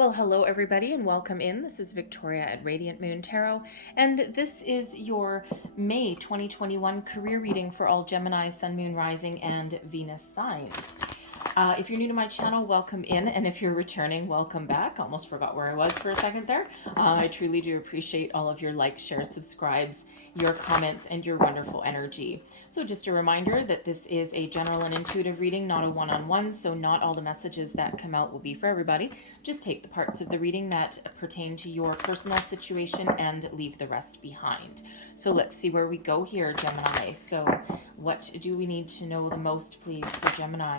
Well, hello everybody and welcome in. This is Victoria at Radiant Moon Tarot, and this is your May 2021 career reading for all Gemini, Sun, Moon, Rising, and Venus signs. If you're new to my channel, welcome in, and if you're returning, welcome back. Almost forgot where I was for a second there. I truly do appreciate all of your likes, shares, subscribes, your comments, and your wonderful energy. So just a reminder that this is a general and intuitive reading, not a one-on-one, so not all the messages that come out will be for everybody. Just take the parts of the reading that pertain to your personal situation and leave the rest behind. So let's see where we go here, Gemini. So what do we need to know the most, please, for Gemini?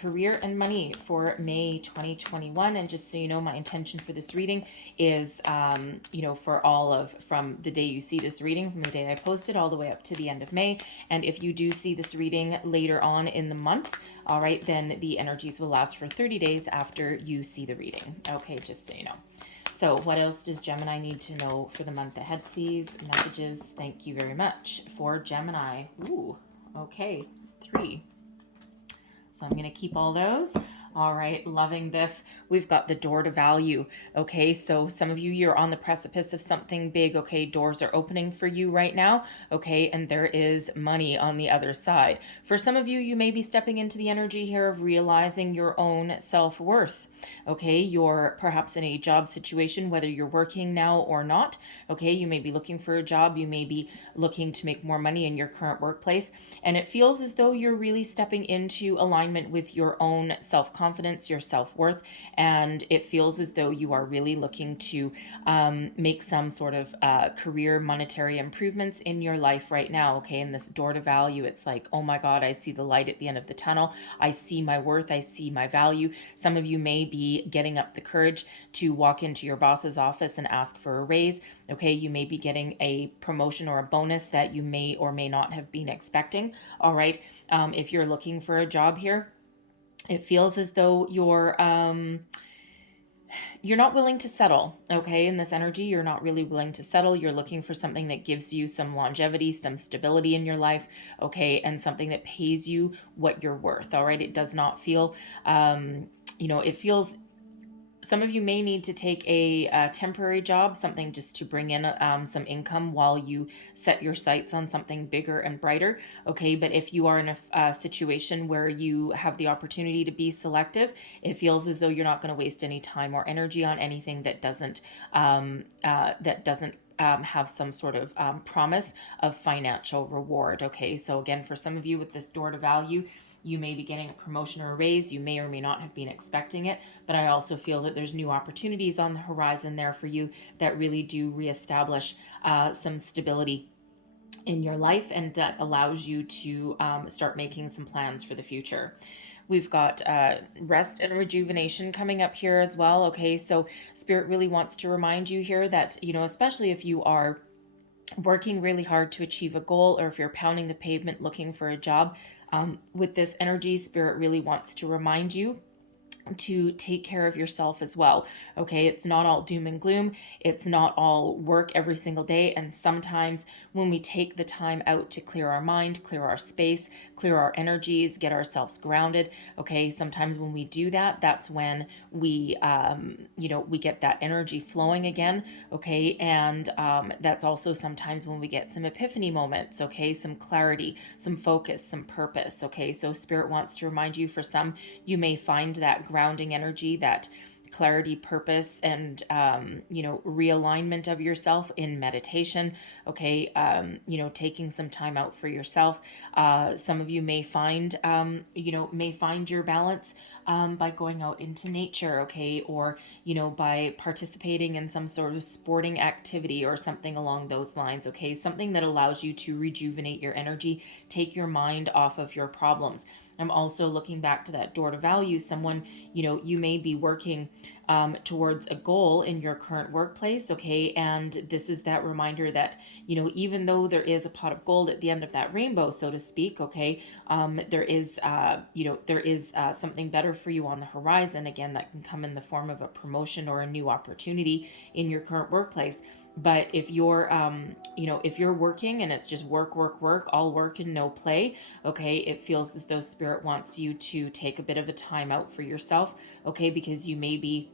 Career and money for May 2021. And just so you know, my intention for this reading is, for all of, from the day you see this reading, from the day I posted all the way up to the end of May. And if you do see this reading later on in the month, all right, then the energies will last for 30 days after you see the reading. Okay, just so you know. So what else does Gemini need to know for the month ahead, please? Messages, thank you very much for Gemini. Ooh, okay, 3. So I'm going to keep all those. All right, loving this. We've got the door to value. Okay, so some of you, you're on the precipice of something big. Okay, doors are opening for you right now. Okay, and there is money on the other side. For some of you, you may be stepping into the energy here of realizing your own self-worth. Okay, you're perhaps in a job situation, whether you're working now or not. Okay, you may be looking for a job. You may be looking to make more money in your current workplace. And it feels as though you're really stepping into alignment with your own self-confidence, your self-worth, and it feels as though you are really looking to make some sort of career monetary improvements in your life right now. Okay, and this door to value, it's like, oh my God, I see the light at the end of the tunnel. I see my worth. I see my value. Some of you may be getting up the courage to walk into your boss's office and ask for a raise. Okay, you may be getting a promotion or a bonus that you may or may not have been expecting. All right, if you're looking for a job here, it feels as though you're not willing to settle. Okay, in this energy, you're not really willing to settle. You're looking for something that gives you some longevity, some stability in your life. Okay, and something that pays you what you're worth. All right, it does not feel it feels, some of you may need to take a temporary job, something just to bring in some income while you set your sights on something bigger and brighter. Okay, but if you are in a situation where you have the opportunity to be selective, it feels as though you're not going to waste any time or energy on anything that doesn't have some sort of promise of financial reward. Okay, so again, for some of you with this door to value, you may be getting a promotion or a raise. You may or may not have been expecting it, but I also feel that there's new opportunities on the horizon there for you that really do reestablish some stability in your life, and that allows you to start making some plans for the future. We've got rest and rejuvenation coming up here as well. Okay, so Spirit really wants to remind you here that, especially if you are working really hard to achieve a goal, or if you're pounding the pavement looking for a job, with this energy, Spirit really wants to remind you to take care of yourself as well. Okay, it's not all doom and gloom. It's not all work every single day. And sometimes when we take the time out to clear our mind, clear our space, clear our energies, get ourselves grounded, okay, sometimes when we do that, that's when we we get that energy flowing again. Okay, and that's also sometimes when we get some epiphany moments. Okay, some clarity, some focus, some purpose. Okay, so Spirit wants to remind you, for some, you may find that grounding energy, that clarity, purpose, and realignment of yourself in meditation. Okay, taking some time out for yourself. Some of you may find your balance by going out into nature. Okay, or by participating in some sort of sporting activity or something along those lines. Okay, something that allows you to rejuvenate your energy, take your mind off of your problems. I'm also looking back to that door to value. Someone, you may be working towards a goal in your current workplace. Okay, and this is that reminder that, even though there is a pot of gold at the end of that rainbow, so to speak, okay, there is something better for you on the horizon. Again, that can come in the form of a promotion or a new opportunity in your current workplace. But if you're, if you're working and it's just work, all work and no play, okay, it feels as though Spirit wants you to take a bit of a time out for yourself, okay, because you may be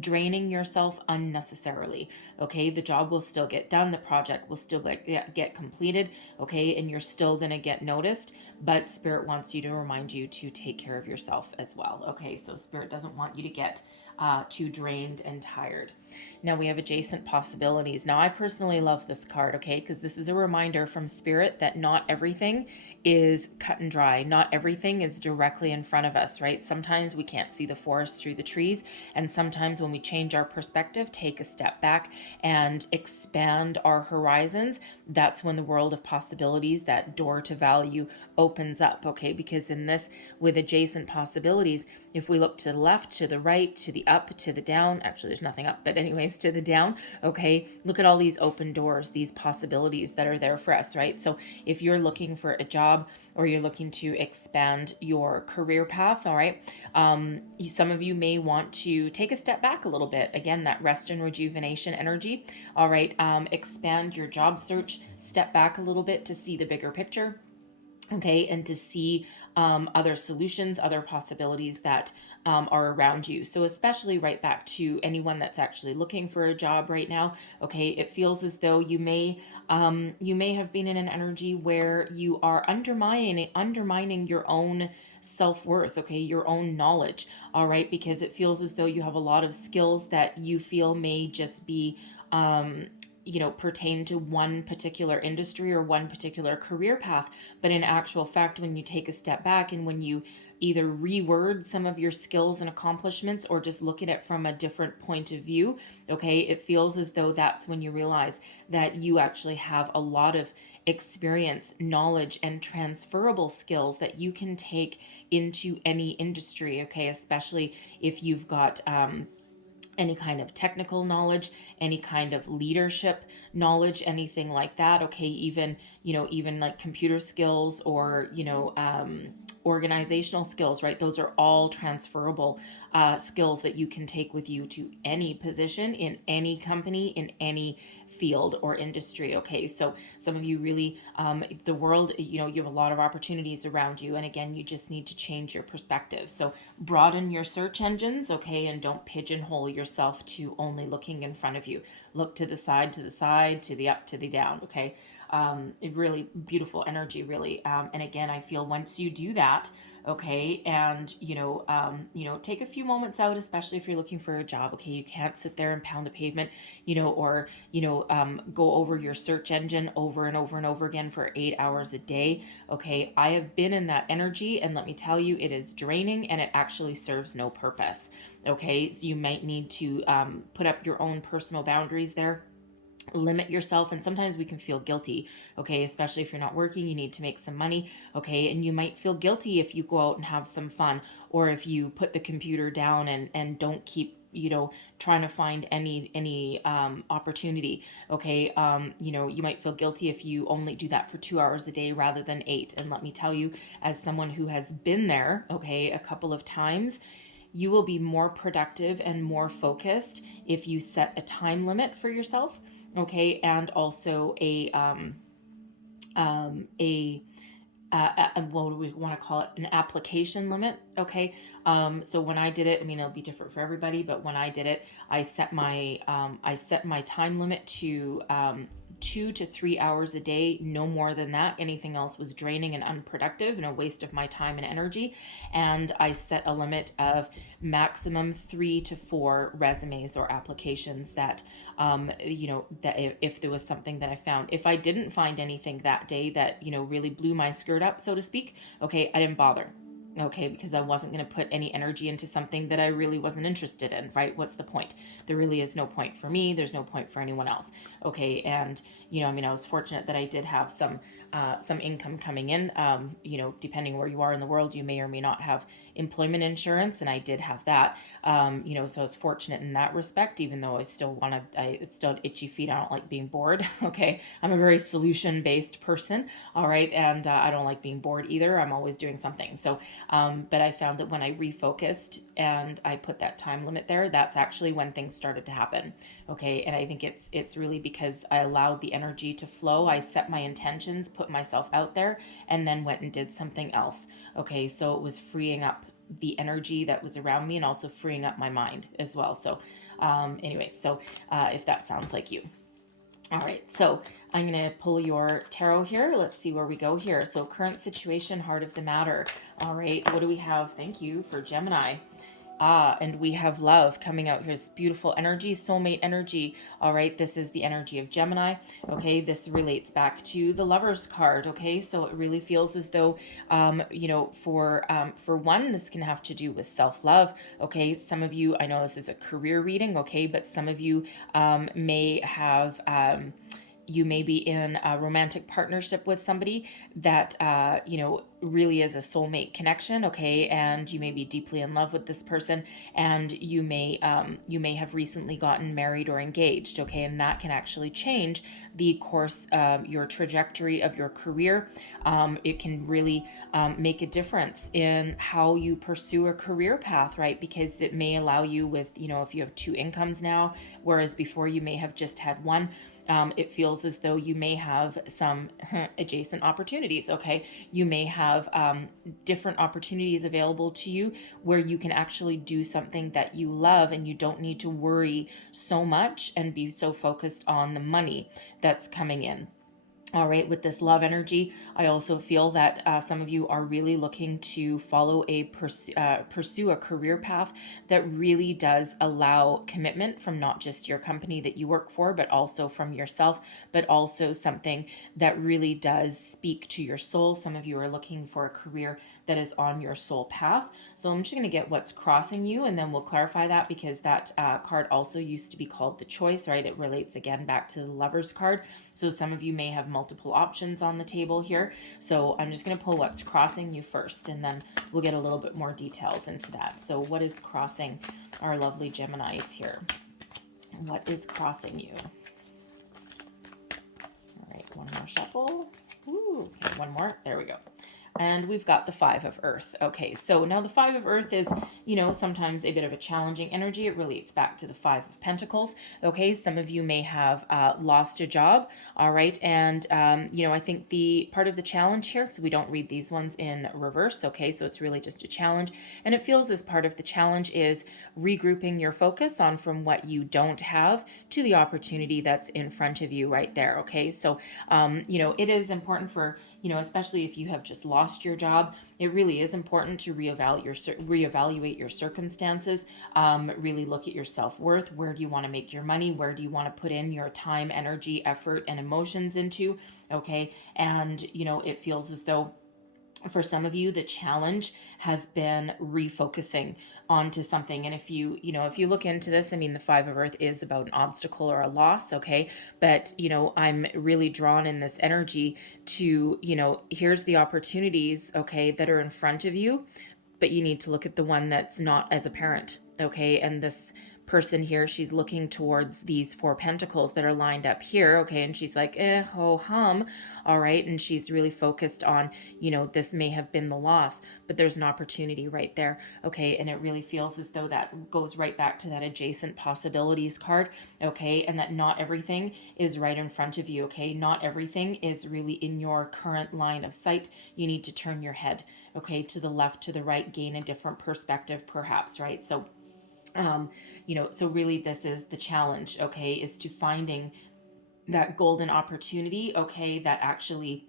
draining yourself unnecessarily. Okay, the job will still get done, the project will still get completed. Okay, and you're still going to get noticed, but Spirit wants you to remind you to take care of yourself as well. Okay, so Spirit doesn't want you to get too drained and tired. Now we have adjacent possibilities. Now I personally love this card, okay, because this is a reminder from Spirit that not everything is cut and dry. Not everything is directly in front of us, right? Sometimes we can't see the forest through the trees, and sometimes when we change our perspective, take a step back and expand our horizons, that's when the world of possibilities, that door to value, opens up, okay? Because in this, with adjacent possibilities, if we look to the left, to the right, to the up, to the down, actually there's nothing up, but anyways, to the down, okay, look at all these open doors, these possibilities that are there for us, right? So if you're looking for a job or you're looking to expand your career path, all right, some of you may want to take a step back a little bit. Again, that rest and rejuvenation energy, all right, expand your job search, step back a little bit to see the bigger picture, okay, and to see other solutions, other possibilities that are around you. So especially right back to anyone that's actually looking for a job right now, okay, it feels as though you may have been in an energy where you are undermining your own self-worth, okay, your own knowledge, all right, because it feels as though you have a lot of skills that you feel may just be pertain to one particular industry or one particular career path. But in actual fact, when you take a step back and when you either reword some of your skills and accomplishments or just look at it from a different point of view, okay, it feels as though that's when you realize that you actually have a lot of experience, knowledge, and transferable skills that you can take into any industry, okay, especially if you've got any kind of technical knowledge, any kind of leadership knowledge, anything like that, okay, even like computer skills or organizational skills, right? Those are all transferable skills that you can take with you to any position in any company, in any field or industry, okay? So some of you really, the world, you have a lot of opportunities around you, and again, you just need to change your perspective. So broaden your search engines, okay, and don't pigeonhole yourself to only looking in front of you. Look to the side, to the up, to the down, okay? It really beautiful energy, really. And again, I feel once you do that, okay, and take a few moments out, especially if you're looking for a job, okay, you can't sit there and pound the pavement, or go over your search engine over and over and over again for 8 hours a day, okay. I have been in that energy, and let me tell you, it is draining and it actually serves no purpose, okay. So you might need to put up your own personal boundaries there, limit yourself. And sometimes we can feel guilty, okay, especially if you're not working, you need to make some money, okay, and you might feel guilty if you go out and have some fun, or if you put the computer down and don't keep trying to find any opportunity, okay. You might feel guilty if you only do that for 2 hours a day rather than 8. And let me tell you, as someone who has been there, okay, a couple of times, you will be more productive and more focused if you set a time limit for yourself, okay, and also what do we want to call it, an application limit, okay. So when I did it, I mean, it'll be different for everybody, but when I did it, I set my time limit to 2 to 3 hours a day, no more than that. Anything else was draining and unproductive and a waste of my time and energy. And I set a limit of maximum 3 to 4 resumes or applications that, that if there was something that I found. If I didn't find anything that day that, really blew my skirt up, so to speak, okay, I didn't bother. Okay, because I wasn't going to put any energy into something that I really wasn't interested in, right? What's the point? There really is no point for me. There's no point for anyone else. Okay, and I was fortunate that I did have some income coming in. Depending where you are in the world, you may or may not have employment insurance, and I did have that. So I was fortunate in that respect, even though it's still itchy feet. I don't like being bored. Okay, I'm a very solution-based person. All right, and I don't like being bored either. I'm always doing something. So, but I found that when I refocused and I put that time limit there, that's actually when things started to happen. Okay, and I think it's really because I allowed the energy to flow. I set my intentions, put myself out there, and then went and did something else. Okay, so it was freeing up the energy that was around me and also freeing up my mind as well. So if that sounds like you. All right, so I'm going to pull your tarot here. Let's see where we go here. So current situation, heart of the matter. All right, what do we have? Thank you for Gemini. And we have love coming out. Here's beautiful energy, soulmate energy. All right, this is the energy of Gemini. Okay, this relates back to the Lovers card. Okay, so it really feels as though, for one, this can have to do with self-love. Okay, some of you, I know this is a career reading. Okay, but some of you may have. You may be in a romantic partnership with somebody that, really is a soulmate connection. Okay. And you may be deeply in love with this person, and you may have recently gotten married or engaged. Okay. And that can actually change the course, your trajectory of your career. It can really make a difference in how you pursue a career path, right? Because it may allow you with, if you have two incomes now, whereas before you may have just had one. It feels as though you may have some adjacent opportunities. Okay. You may have different opportunities available to you where you can actually do something that you love, and you don't need to worry so much and be so focused on the money that's coming in. All right, with this love energy, I also feel that some of you are really looking to pursue a career path that really does allow commitment from not just your company that you work for, but also from yourself, but also something that really does speak to your soul. Some of you are looking for a career that is on your soul path. So I'm just going to get what's crossing you, and then we'll clarify that, because that card also used to be called the choice, right? It relates again back to the Lovers card. So some of you may have multiple options on the table here. So I'm just going to pull what's crossing you first, and then we'll get a little bit more details into that. So what is crossing our lovely Geminis here? What is crossing you? All right, one more shuffle. Ooh, okay, one more. There we go. And we've got the Five of Earth. Okay, so now the Five of Earth is, sometimes a bit of a challenging energy. It relates back to the Five of Pentacles. Okay, some of you may have lost a job. All right, and, I think the part of the challenge here, because we don't read these ones in reverse. Okay, so it's really just a challenge. And it feels as part of the challenge is regrouping your focus on from what you don't have to the opportunity that's in front of you right there. Okay, so, it is important for, especially if you have just lost your job, it really is important to reevaluate your circumstances, really look at your self-worth. Where do you want to make your money? Where do you want to put in your time, energy, effort, and emotions into? Okay, and, it feels as though for some of you, the challenge has been refocusing onto something. And if you look into this, I mean, the Five of Earth is about an obstacle or a loss. Okay. But, I'm really drawn in this energy to, here's the opportunities, okay, that are in front of you, but you need to look at the one that's not as apparent. Okay. And this person here, she's looking towards these Four Pentacles that are lined up here. Okay. And she's like, ho hum. All right. And she's really focused on, this may have been the loss, but there's an opportunity right there. Okay. And it really feels as though that goes right back to that adjacent possibilities card. Okay. And that not everything is right in front of you. Okay. Not everything is really in your current line of sight. You need to turn your head, okay, to the left, to the right, gain a different perspective perhaps, right? So, so really this is the challenge, okay, is to finding that golden opportunity, okay, that actually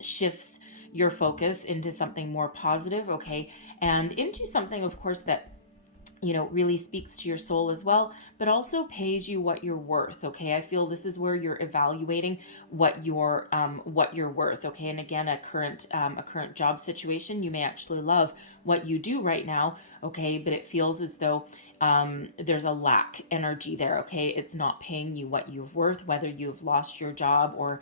shifts your focus into something more positive, okay, and into something, of course, that really speaks to your soul as well, but also pays you what you're worth. Okay. I feel this is where you're evaluating what you're worth. Okay. And again, a current job situation, you may actually love what you do right now. Okay. But it feels as though there's a lack energy there. Okay. It's not paying you what you're worth, whether you've lost your job or,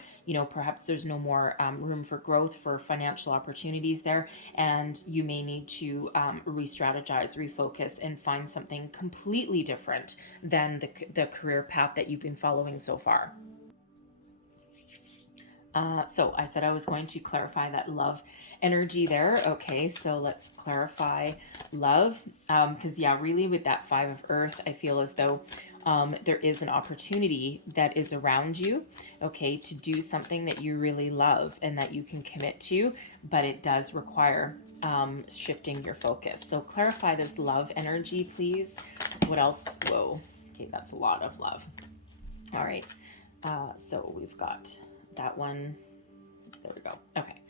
perhaps there's no more room for growth for financial opportunities there. And you may need to re-strategize, refocus, and find something completely different than the career path that you've been following so far. So I said I was going to clarify that love energy there. Okay, so let's clarify love. Because really with that Five of Earth, I feel as though there is an opportunity that is around you, okay, to do something that you really love and that you can commit to, but it does require shifting your focus. So clarify this love energy, please. What else? Whoa. Okay, that's a lot of love. All right. So we've got that one. There we go. Okay.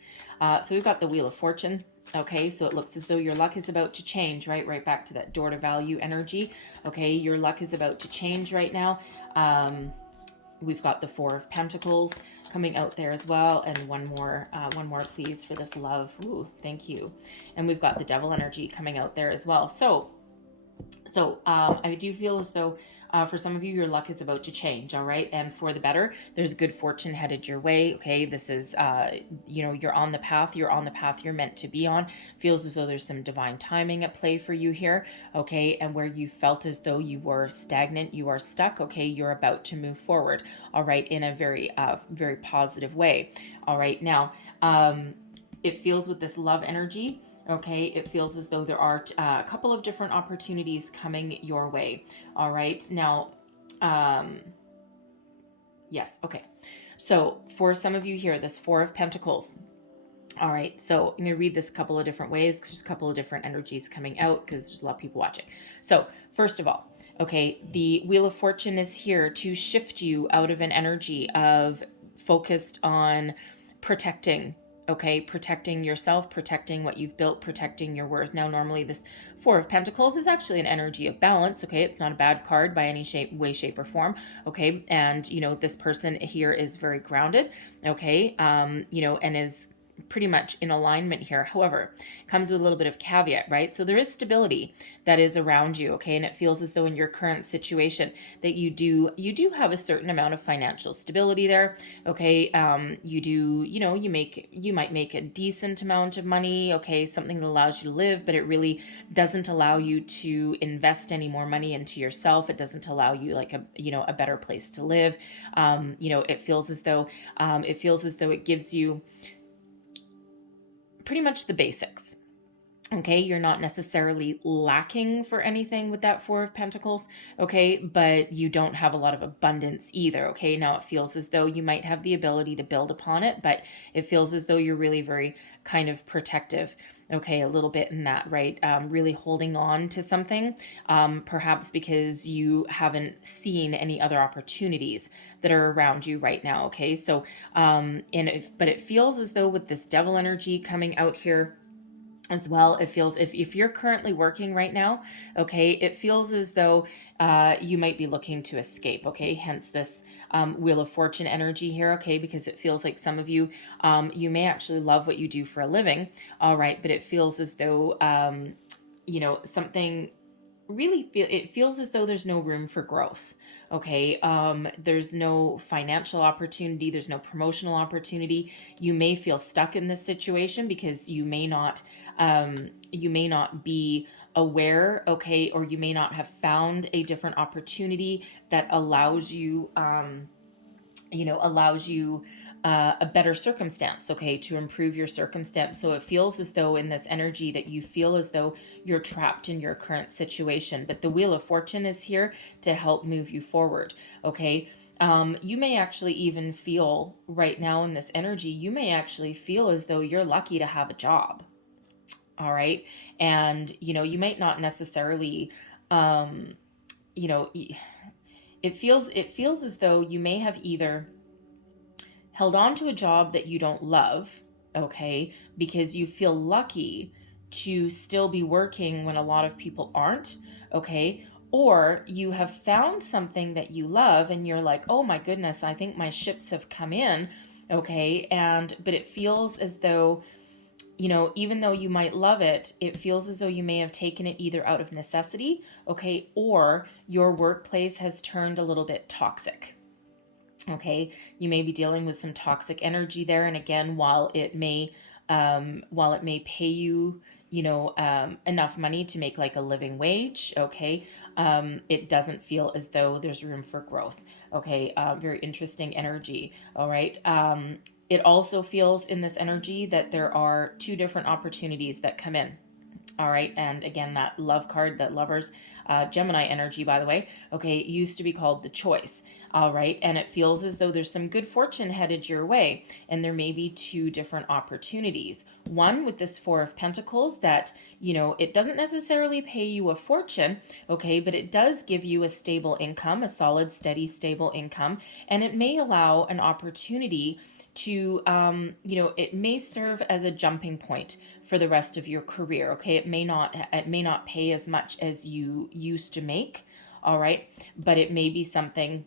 So we've got the Wheel of Fortune. Okay, so it looks as though your luck is about to change, right? Right back to that door to value energy. Okay, your luck is about to change right now. We've got the Four of Pentacles coming out there as well, and one more, please, for this love. Ooh, thank you. And we've got the Devil energy coming out there as well. So I do feel as though for some of you, your luck is about to change, all right? And for the better, there's good fortune headed your way, okay? This is, you're on the path. You're on the path you're meant to be on. Feels as though there's some divine timing at play for you here, okay? And where you felt as though you were stagnant, you are stuck, okay? You're about to move forward, all right? In a very, very positive way, all right? Now, it feels with this love energy, okay, it feels as though there are a couple of different opportunities coming your way. All right. Now, yes. Okay. So for some of you here, this Four of Pentacles. All right. So I'm going to read this a couple of different ways. There's a couple of different energies coming out because there's a lot of people watching. So first of all, okay, the Wheel of Fortune is here to shift you out of an energy of focused on protecting, okay, protecting yourself, protecting what you've built, protecting your worth. Now, normally this Four of Pentacles is actually an energy of balance, okay? It's not a bad card by any way, shape, or form, okay? And, this person here is very grounded, okay? And is pretty much in alignment here. However, comes with a little bit of caveat, right? So there is stability that is around you, okay? And it feels as though in your current situation that you do have a certain amount of financial stability there, okay? You might make a decent amount of money, okay? Something that allows you to live, but it really doesn't allow you to invest any more money into yourself. It doesn't allow you like a better place to live. It feels as though it gives you pretty much the basics. Okay, you're not necessarily lacking for anything with that Four of Pentacles, okay, but you don't have a lot of abundance either, okay? Now it feels as though you might have the ability to build upon it, but it feels as though you're really very kind of protective, okay, a little bit in that, right? Really holding on to something, perhaps because you haven't seen any other opportunities that are around you right now, okay? So, but it feels as though with this Devil energy coming out here as well, it feels if you're currently working right now, okay, it feels as though you might be looking to escape, okay? Hence this Wheel of Fortune energy here, okay? Because it feels like some of you, you may actually love what you do for a living, all right? But it feels as though, something really it feels as though there's no room for growth. Okay. There's no financial opportunity. There's no promotional opportunity. You may feel stuck in this situation because you may not be aware, okay, or you may not have found a different opportunity that allows you, a better circumstance, okay, to improve your circumstance. So it feels as though in this energy that you feel as though you're trapped in your current situation, but the Wheel of Fortune is here to help move you forward, okay? You may actually even feel right now in this energy, you may actually feel as though you're lucky to have a job, all right? And, you might not necessarily, it feels as though you may have either held on to a job that you don't love, okay, because you feel lucky to still be working when a lot of people aren't, okay, or you have found something that you love and you're like, oh my goodness, I think my ships have come in, okay, but it feels as though, even though you might love it, it feels as though you may have taken it either out of necessity, okay, or your workplace has turned a little bit toxic. Okay, you may be dealing with some toxic energy there. And again, while it may pay you, enough money to make like a living wage, okay, it doesn't feel as though there's room for growth. Okay, very interesting energy. All right. It also feels in this energy that there are two different opportunities that come in. All right. And again, that love card, that Lovers, Gemini energy, by the way, okay, it used to be called the choice. All right. And it feels as though there's some good fortune headed your way. And there may be two different opportunities. One with this Four of Pentacles that, it doesn't necessarily pay you a fortune, okay, but it does give you a stable income, a solid, steady, stable income. And it may allow an opportunity to, it may serve as a jumping point for the rest of your career. Okay. It may not pay as much as you used to make. All right. But it may be something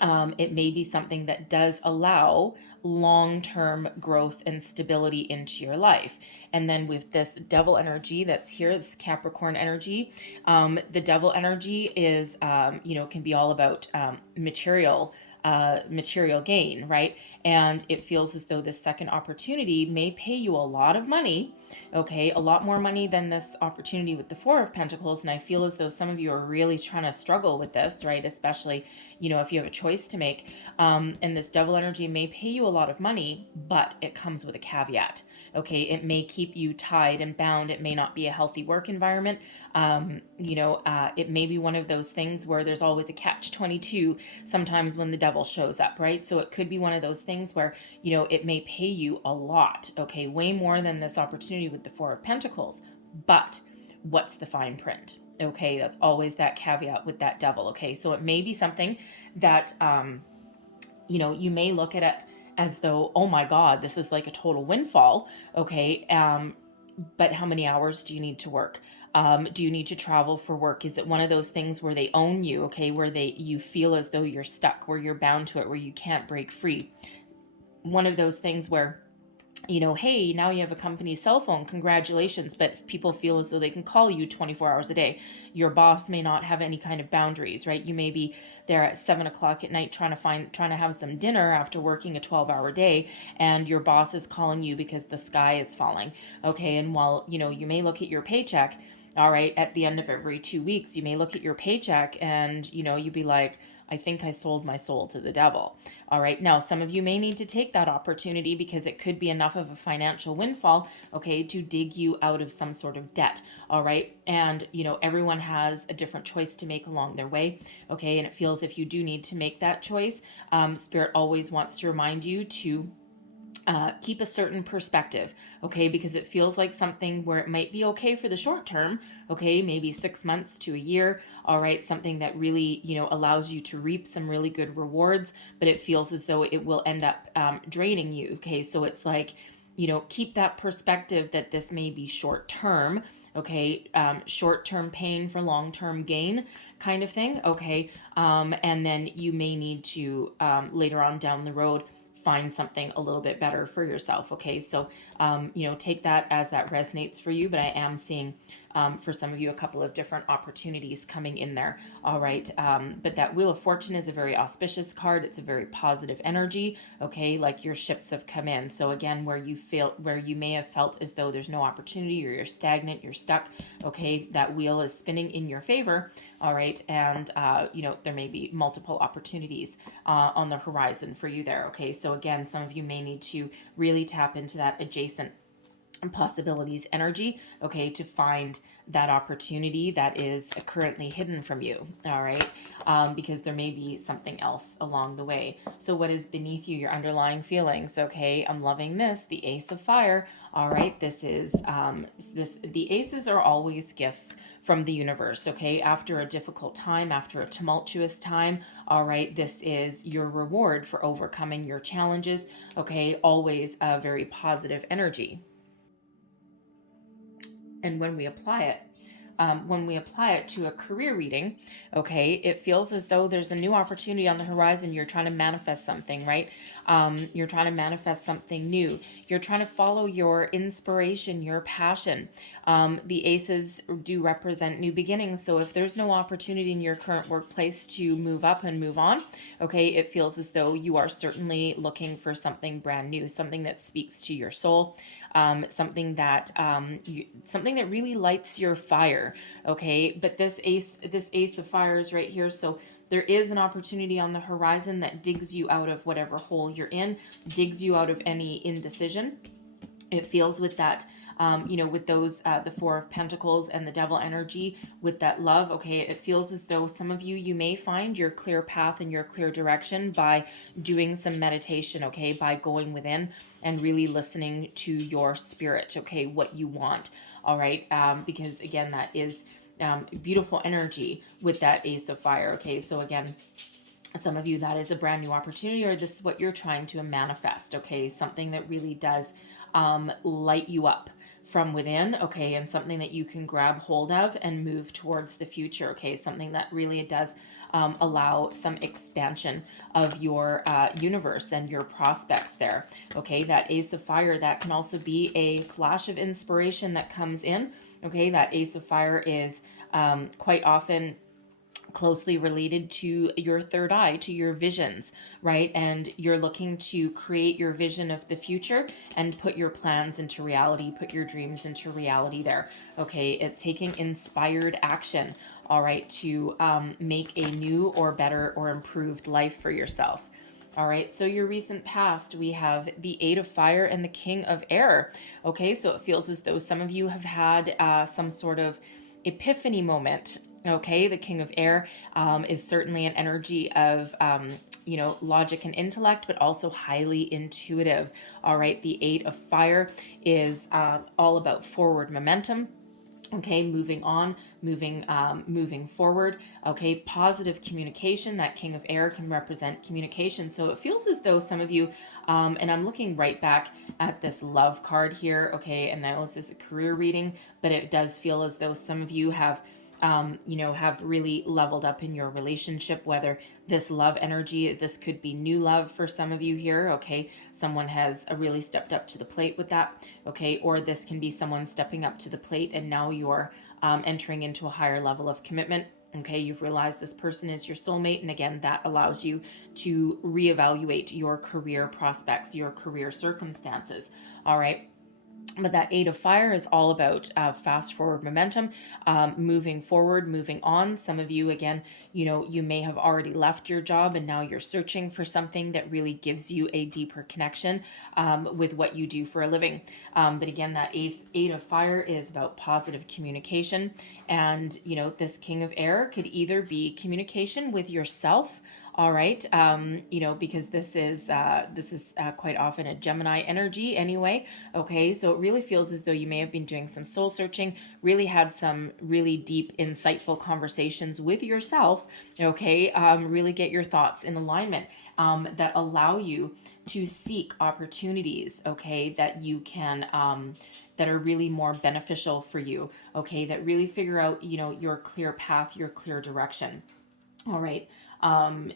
that does allow long-term growth and stability into your life. And then with this devil energy that's here, this Capricorn energy, the devil energy is, can be all about material gain, right? And it feels as though this second opportunity may pay you a lot of money, okay, a lot more money than this opportunity with the Four of Pentacles. And I feel as though some of you are really trying to struggle with this, right? Especially, if you have a choice to make. And this devil energy may pay you a lot of money, but it comes with a caveat. Okay, it may keep you tied and bound. It may not be a healthy work environment. It may be one of those things where there's always a catch-22 sometimes when the devil shows up, right? So it could be one of those things where, it may pay you a lot, okay, way more than this opportunity with the Four of Pentacles. But what's the fine print? Okay, that's always that caveat with that devil. Okay, so it may be something that, you may look at it as though, oh my God, this is like a total windfall. Okay. But how many hours do you need to work? Do you need to travel for work? Is it one of those things where they own you? Okay. Where you feel as though you're stuck, where you're bound to it, where you can't break free. One of those things where, hey, now you have a company cell phone, congratulations, but people feel as though they can call you 24 hours a day. Your boss may not have any kind of boundaries, right? You may be there at 7:00 at night trying to have some dinner after working a 12-hour day, and your boss is calling you because the sky is falling. Okay. And while, you may look at your paycheck, all right, at the end of every 2 weeks, you may look at your paycheck and, you'd be like, I think I sold my soul to the devil. All right. Now, some of you may need to take that opportunity because it could be enough of a financial windfall, okay, to dig you out of some sort of debt. All right. And, everyone has a different choice to make along their way. Okay. And it feels if you do need to make that choice, Spirit always wants to remind you to keep a certain perspective, okay? Because it feels like something where it might be okay for the short term, okay? Maybe 6 months to a year, all right? Something that really, allows you to reap some really good rewards, but it feels as though it will end up draining you, okay? So it's like, keep that perspective that this may be short term, okay? Short-term pain for long-term gain kind of thing, okay? And then you may need to, later on down the road, find something a little bit better for yourself. Okay. So, take that as that resonates for you, but I am seeing, for some of you, a couple of different opportunities coming in there. All right. But that Wheel of Fortune is a very auspicious card. It's a very positive energy. Okay. Like your ships have come in. So again, where you may have felt as though there's no opportunity or you're stagnant, you're stuck. Okay. That wheel is spinning in your favor. All right. And, there may be multiple opportunities on the horizon for you there. Okay. So again, some of you may need to really tap into that adjacent possibilities energy, okay, to find that opportunity that is currently hidden from you. All right. Because there may be something else along the way. So what is beneath you, your underlying feelings? Okay. I'm loving this. The Ace of Fire. All right. This is, the aces are always gifts from the universe. Okay. After a difficult time, after a tumultuous time. All right. This is your reward for overcoming your challenges. Okay. Always a very positive energy. And when we apply it to a career reading, okay, it feels as though there's a new opportunity on the horizon. You're trying to manifest something, right? You're trying to manifest something new. You're trying to follow your inspiration, your passion. The aces do represent new beginnings. So if there's no opportunity in your current workplace to move up and move on, okay, it feels as though you are certainly looking for something brand new, something that speaks to your soul. Something that really lights your fire, okay? But this ace of fire is right here, so there is an opportunity on the horizon that digs you out of whatever hole you're in, digs you out of any indecision. It feels with that with those, the Four of Pentacles and the Devil energy with that love, okay, it feels as though some of you may find your clear path and your clear direction by doing some meditation, okay, by going within and really listening to your spirit, okay, what you want, all right, because again, that is beautiful energy with that Ace of Fire, okay, so again, some of you, that is a brand new opportunity, or this is what you're trying to manifest, okay, something that really does light you up from within, okay, and something that you can grab hold of and move towards the future, okay, something that really does allow some expansion of your universe and your prospects there, okay, that Ace of Fire, that can also be a flash of inspiration that comes in, okay, that Ace of Fire is quite often closely related to your third eye, to your visions, right? And you're looking to create your vision of the future and put your plans into reality, put your dreams into reality there. Okay, it's taking inspired action, all right, to make a new or better or improved life for yourself. All right, so your recent past, we have the Eight of Fire and the King of Air. Okay, so it feels as though some of you have had some sort of epiphany moment. Okay, the King of Air is certainly an energy of, logic and intellect, but also highly intuitive. All right, the Eight of Fire is all about forward momentum. Okay, moving on, moving forward. Okay, positive communication. That King of Air can represent communication. So it feels as though some of you, and I'm looking right back at this love card here. Okay, and that was just a career reading, but it does feel as though some of you have have really leveled up in your relationship, whether this love energy, this could be new love for some of you here, okay? Someone has really stepped up to the plate with that, okay? Or this can be someone stepping up to the plate and now you're entering into a higher level of commitment. Okay, you've realized this person is your soulmate, and again, that allows you to reevaluate your career prospects, your career circumstances, all right? But that Eight of Fire is all about fast forward momentum, moving forward, moving on. Some of you, again, you may have already left your job and now you're searching for something that really gives you a deeper connection with what you do for a living. But again, that Eight of Fire is about positive communication. And, this King of Air could either be communication with yourself, all right, because this is quite often a Gemini energy anyway. Okay, so it really feels as though you may have been doing some soul searching, really had some really deep, insightful conversations with yourself. Okay, really get your thoughts in alignment that allow you to seek opportunities. Okay, that you can. That are really more beneficial for you. Okay, that really figure out your clear path, your clear direction. All right. Some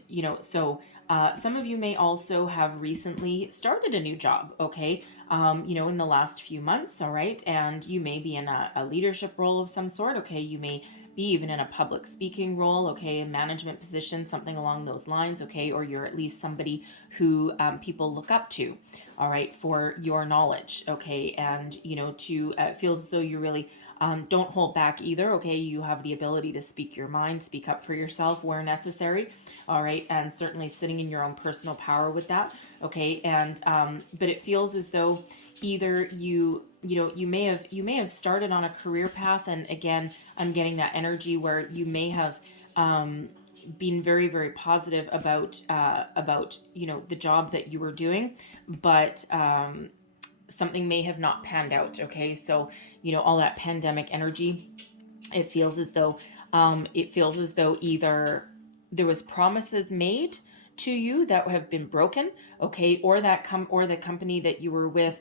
of you may also have recently started a new job, okay? In the last few months, all right? And you may be in a leadership role of some sort, okay? You may be even in a public speaking role, okay? A management position, something along those lines, okay? Or you're at least somebody who people look up to, all right, for your knowledge, okay? And, it feels as though you really don't hold back either, okay? You have the ability to speak your mind, speak up for yourself where necessary, all right? And certainly sitting in your own personal power with that, okay? And but it feels as though either you may have started on a career path, and again, I'm getting that energy where you may have been very, very positive about the job that you were doing, but something may have not panned out, okay? So all that pandemic energy, it feels as though either there was promises made to you that have been broken, okay, or the company that you were with,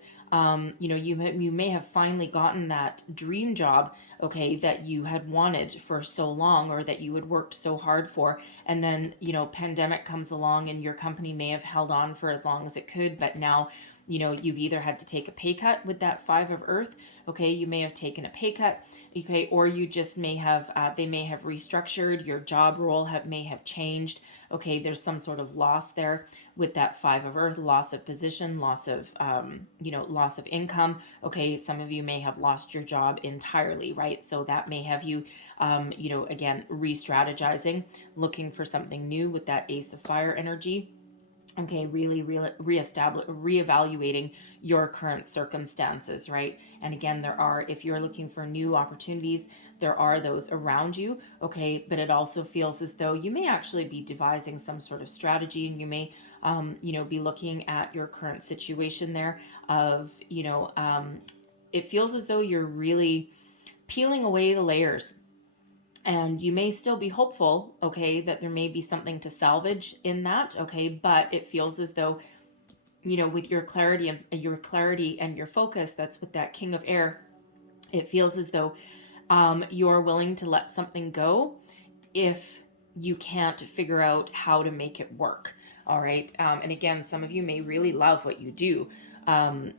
you may have finally gotten that dream job, okay, that you had wanted for so long, or that you had worked so hard for, and then pandemic comes along and your company may have held on for as long as it could, but now you've either had to take a pay cut with that Five of Earth, okay, you may have taken a pay cut, okay, or you just may have, they may have restructured, your job role may have changed, okay, there's some sort of loss there with that Five of Earth, loss of position, loss of income, okay, some of you may have lost your job entirely, right, so that may have you, again, re-strategizing, looking for something new with that Ace of Fire energy. Okay, really reevaluating your current circumstances, right? And again, there are, if you're looking for new opportunities, there are those around you, okay? But it also feels as though you may actually be devising some sort of strategy, and you may, be looking at your current situation there of, it feels as though you're really peeling away the layers, and you may still be hopeful, okay, that there may be something to salvage in that, okay, but it feels as though, with your clarity and your focus, that's with that King of Air, it feels as though you're willing to let something go if you can't figure out how to make it work. All right. And again, some of you may really love what you do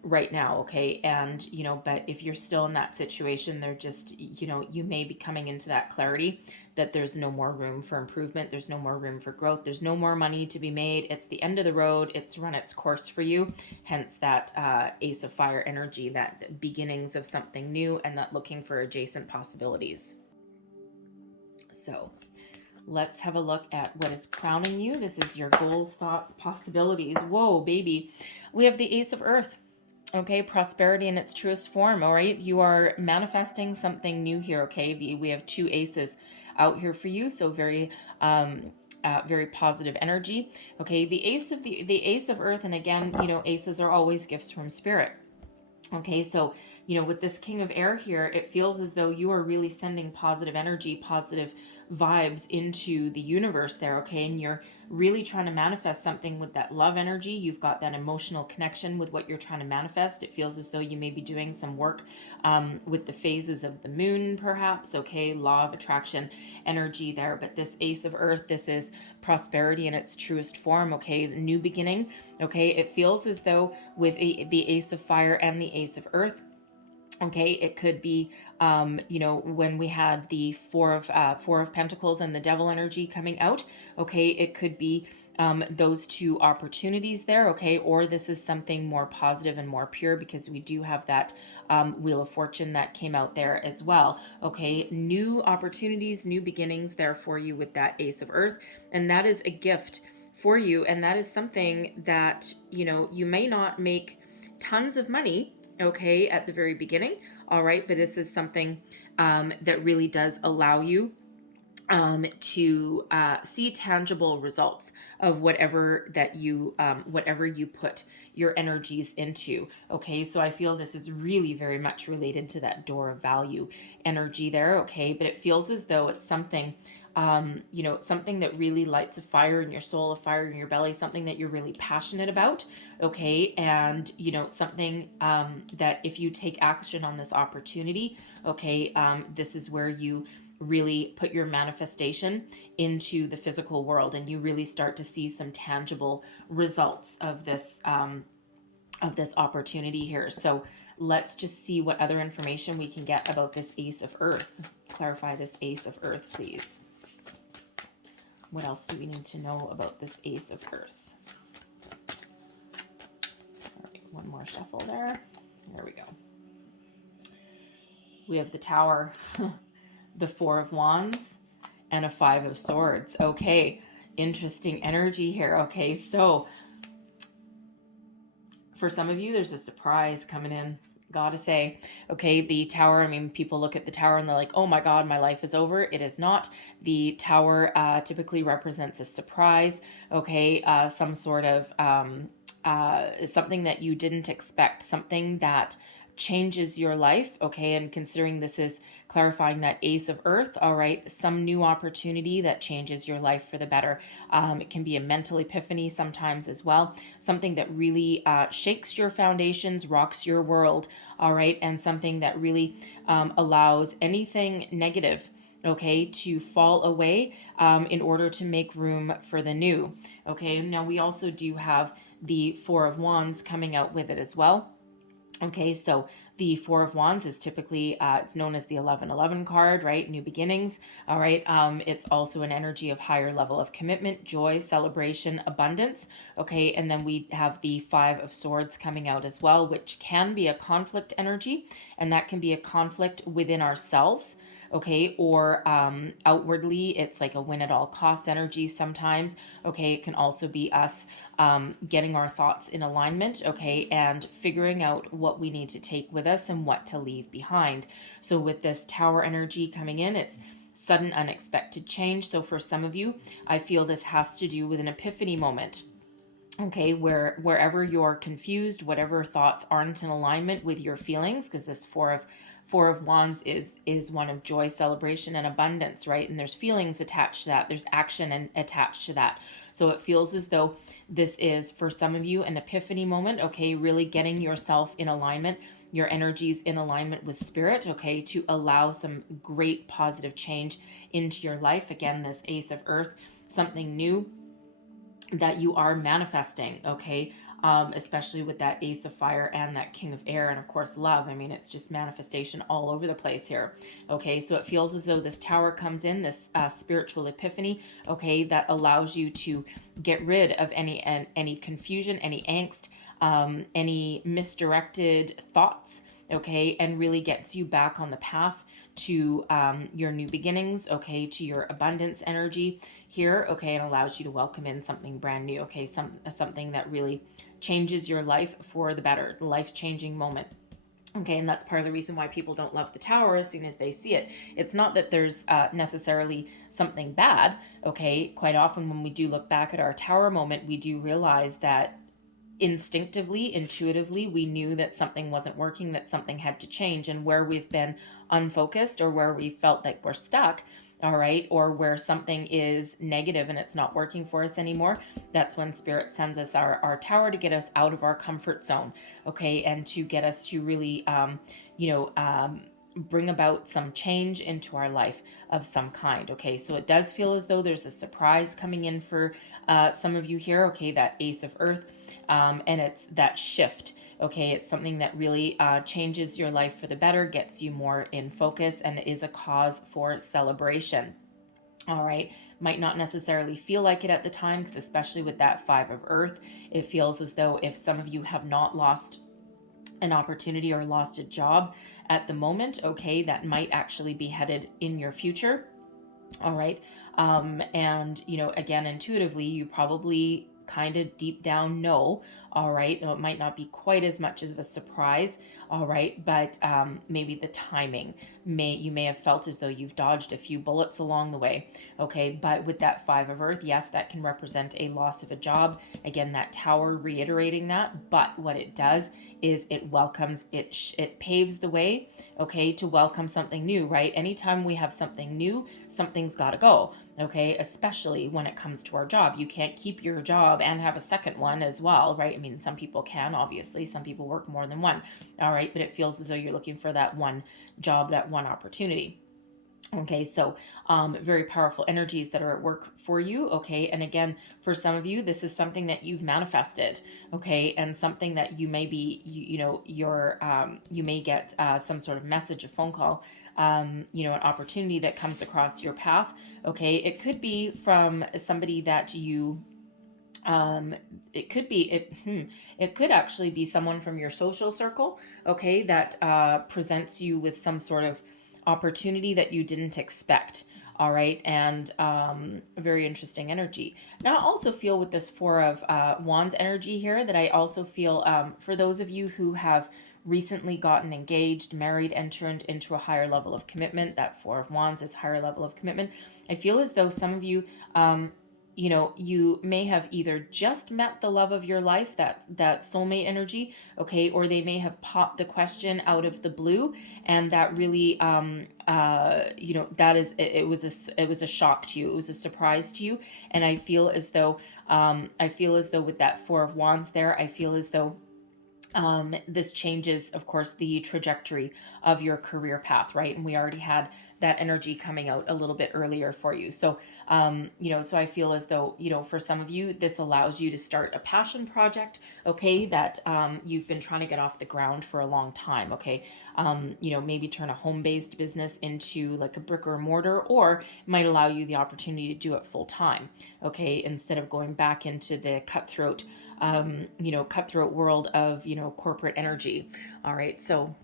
right now. Okay. And, but if you're still in that situation, they're just, you may be coming into that clarity that there's no more room for improvement. There's no more room for growth. There's no more money to be made. It's the end of the road. It's run its course for you. Hence that Ace of Fire energy, that beginnings of something new, and that looking for adjacent possibilities. So let's have a look at what is crowning you. This is your goals, thoughts, possibilities. Whoa, baby. We have the Ace of Earth. Okay, prosperity in its truest form. All right, you are manifesting something new here. Okay, we have two aces out here for you, so very positive energy. Okay, the Ace of Earth, and again, aces are always gifts from spirit. Okay, so with this King of Air here, it feels as though you are really sending positive energy, positive vibes into the universe there, okay? And you're really trying to manifest something with that love energy. You've got that emotional connection with what you're trying to manifest. It feels as though you may be doing some work with the phases of the moon, perhaps, okay? Law of attraction energy there. But this Ace of Earth, this is prosperity in its truest form, okay? The new beginning, okay? It feels as though with the Ace of Fire and the Ace of Earth, okay, it could be, when we had the Four of Pentacles and the Devil energy coming out, okay, it could be those two opportunities there, okay, or this is something more positive and more pure, because we do have that Wheel of Fortune that came out there as well, okay, new opportunities, new beginnings there for you with that Ace of Earth, and that is a gift for you, and that is something that, you may not make tons of money, okay, at the very beginning, all right, but this is something that really does allow you to see tangible results of whatever you put your energies into, okay? So I feel this is really very much related to that Door of Value energy there, okay? But it feels as though it's something, something that really lights a fire in your soul, a fire in your belly, something that you're really passionate about, okay? And, something that if you take action on this opportunity, okay, this is where you really put your manifestation into the physical world, and you really start to see some tangible results of this opportunity here. So let's just see what other information we can get about this Ace of Earth. Clarify this Ace of Earth, please. What else do we need to know about this Ace of Earth? All right, one more shuffle there. There we go. We have the Tower, the Four of Wands, and a Five of Swords. Okay, interesting energy here. Okay, so for some of you, there's a surprise coming in. Gotta say, okay, the Tower, I mean, people look at the Tower and they're like, oh my God, my life is over. It is not. The Tower typically represents a surprise, okay, some sort of something that you didn't expect, something that changes your life, okay, and considering this is clarifying that Ace of Earth, all right, some new opportunity that changes your life for the better. It can be a mental epiphany sometimes as well, something that really shakes your foundations, rocks your world, all right, and something that really allows anything negative, okay, to fall away in order to make room for the new, okay. Now we also do have the Four of Wands coming out with it as well. Okay, so the Four of Wands is typically, it's known as the 1111 card, right? New beginnings, all right? It's also an energy of higher level of commitment, joy, celebration, abundance, okay? And then we have the Five of Swords coming out as well, which can be a conflict energy, and that can be a conflict within ourselves, okay, or outwardly, it's like a win at all costs energy sometimes, okay. It can also be us getting our thoughts in alignment, okay, and figuring out what we need to take with us and what to leave behind. So with this Tower energy coming in, it's sudden unexpected change. So for some of you, I feel this has to do with an epiphany moment, okay, wherever you're confused, whatever thoughts aren't in alignment with your feelings, because this four of wands is one of joy, celebration, and abundance, right? And there's feelings attached to that, there's action and attached to that. So it feels as though this is, for some of you, an epiphany moment, okay, really getting yourself in alignment, your energies in alignment with spirit, okay, to allow some great positive change into your life. Again, this Ace of Earth, something new that you are manifesting, okay? Especially with that Ace of Fire and that King of Air, and of course love. I mean, it's just manifestation all over the place here, okay? So it feels as though this Tower comes in, this spiritual epiphany, okay, that allows you to get rid of any confusion, any angst, any misdirected thoughts, okay, and really gets you back on the path to your new beginnings, okay, to your abundance energy here, okay, and allows you to welcome in something brand new, okay, something that really changes your life for the better, life-changing moment. Okay, and that's part of the reason why people don't love the Tower as soon as they see it. It's not that there's necessarily something bad, okay? Quite often when we do look back at our Tower moment, we do realize that instinctively, intuitively, we knew that something wasn't working, that something had to change, and where we've been unfocused or where we felt like we're stuck, all right, or where something is negative and it's not working for us anymore, that's when Spirit sends us our Tower to get us out of our comfort zone, okay, and to get us to really, bring about some change into our life of some kind, okay. So it does feel as though there's a surprise coming in for some of you here, okay, that Ace of Earth, and it's that shift, okay. It's something that really changes your life for the better, gets you more in focus, and is a cause for celebration, all right. Might not necessarily feel like it at the time, because especially with that Five of Earth, it feels as though if some of you have not lost an opportunity or lost a job at the moment, okay, that might actually be headed in your future, all right. And again, intuitively, you probably kind of deep down know, all right, it might not be quite as much of a surprise, all right, but maybe the timing, you may have felt as though you've dodged a few bullets along the way, okay. But with that Five of Earth, yes, that can represent a loss of a job. Again, that Tower reiterating that, but what it does is it welcomes it paves the way, okay, to welcome something new, right? Anytime we have something new, something's got to go, okay, especially when it comes to our job. You can't keep your job and have a second one as well, right? I mean, some people can, obviously, some people work more than one, all right, but it feels as though you're looking for that one job, that one opportunity. Okay, so very powerful energies that are at work for you, okay? And again, for some of you, this is something that you've manifested, okay? And something that you may be, you may get some sort of message, a phone call, an opportunity that comes across your path, okay? It could be from somebody that you it could actually be someone from your social circle, okay, that presents you with some sort of opportunity that you didn't expect, all right. And very interesting energy. Now I also feel with this Four of Wands energy here that I also feel for those of you who have recently gotten engaged, married, entered into a higher level of commitment, that Four of Wands is higher level of commitment. I feel as though some of you you may have either just met the love of your life, that soulmate energy, okay, or they may have popped the question out of the blue, and that really that is it was a shock to you, it was a surprise to you. And I feel as though with that Four of Wands there, I feel as though this changes, of course, the trajectory of your career path, right? And we already had that energy coming out a little bit earlier for you. So, so I feel as though, for some of you, this allows you to start a passion project, okay, that you've been trying to get off the ground for a long time, okay? Maybe turn a home-based business into like a brick or mortar, or might allow you the opportunity to do it full time, okay, instead of going back into the cutthroat world of, corporate energy. All right. So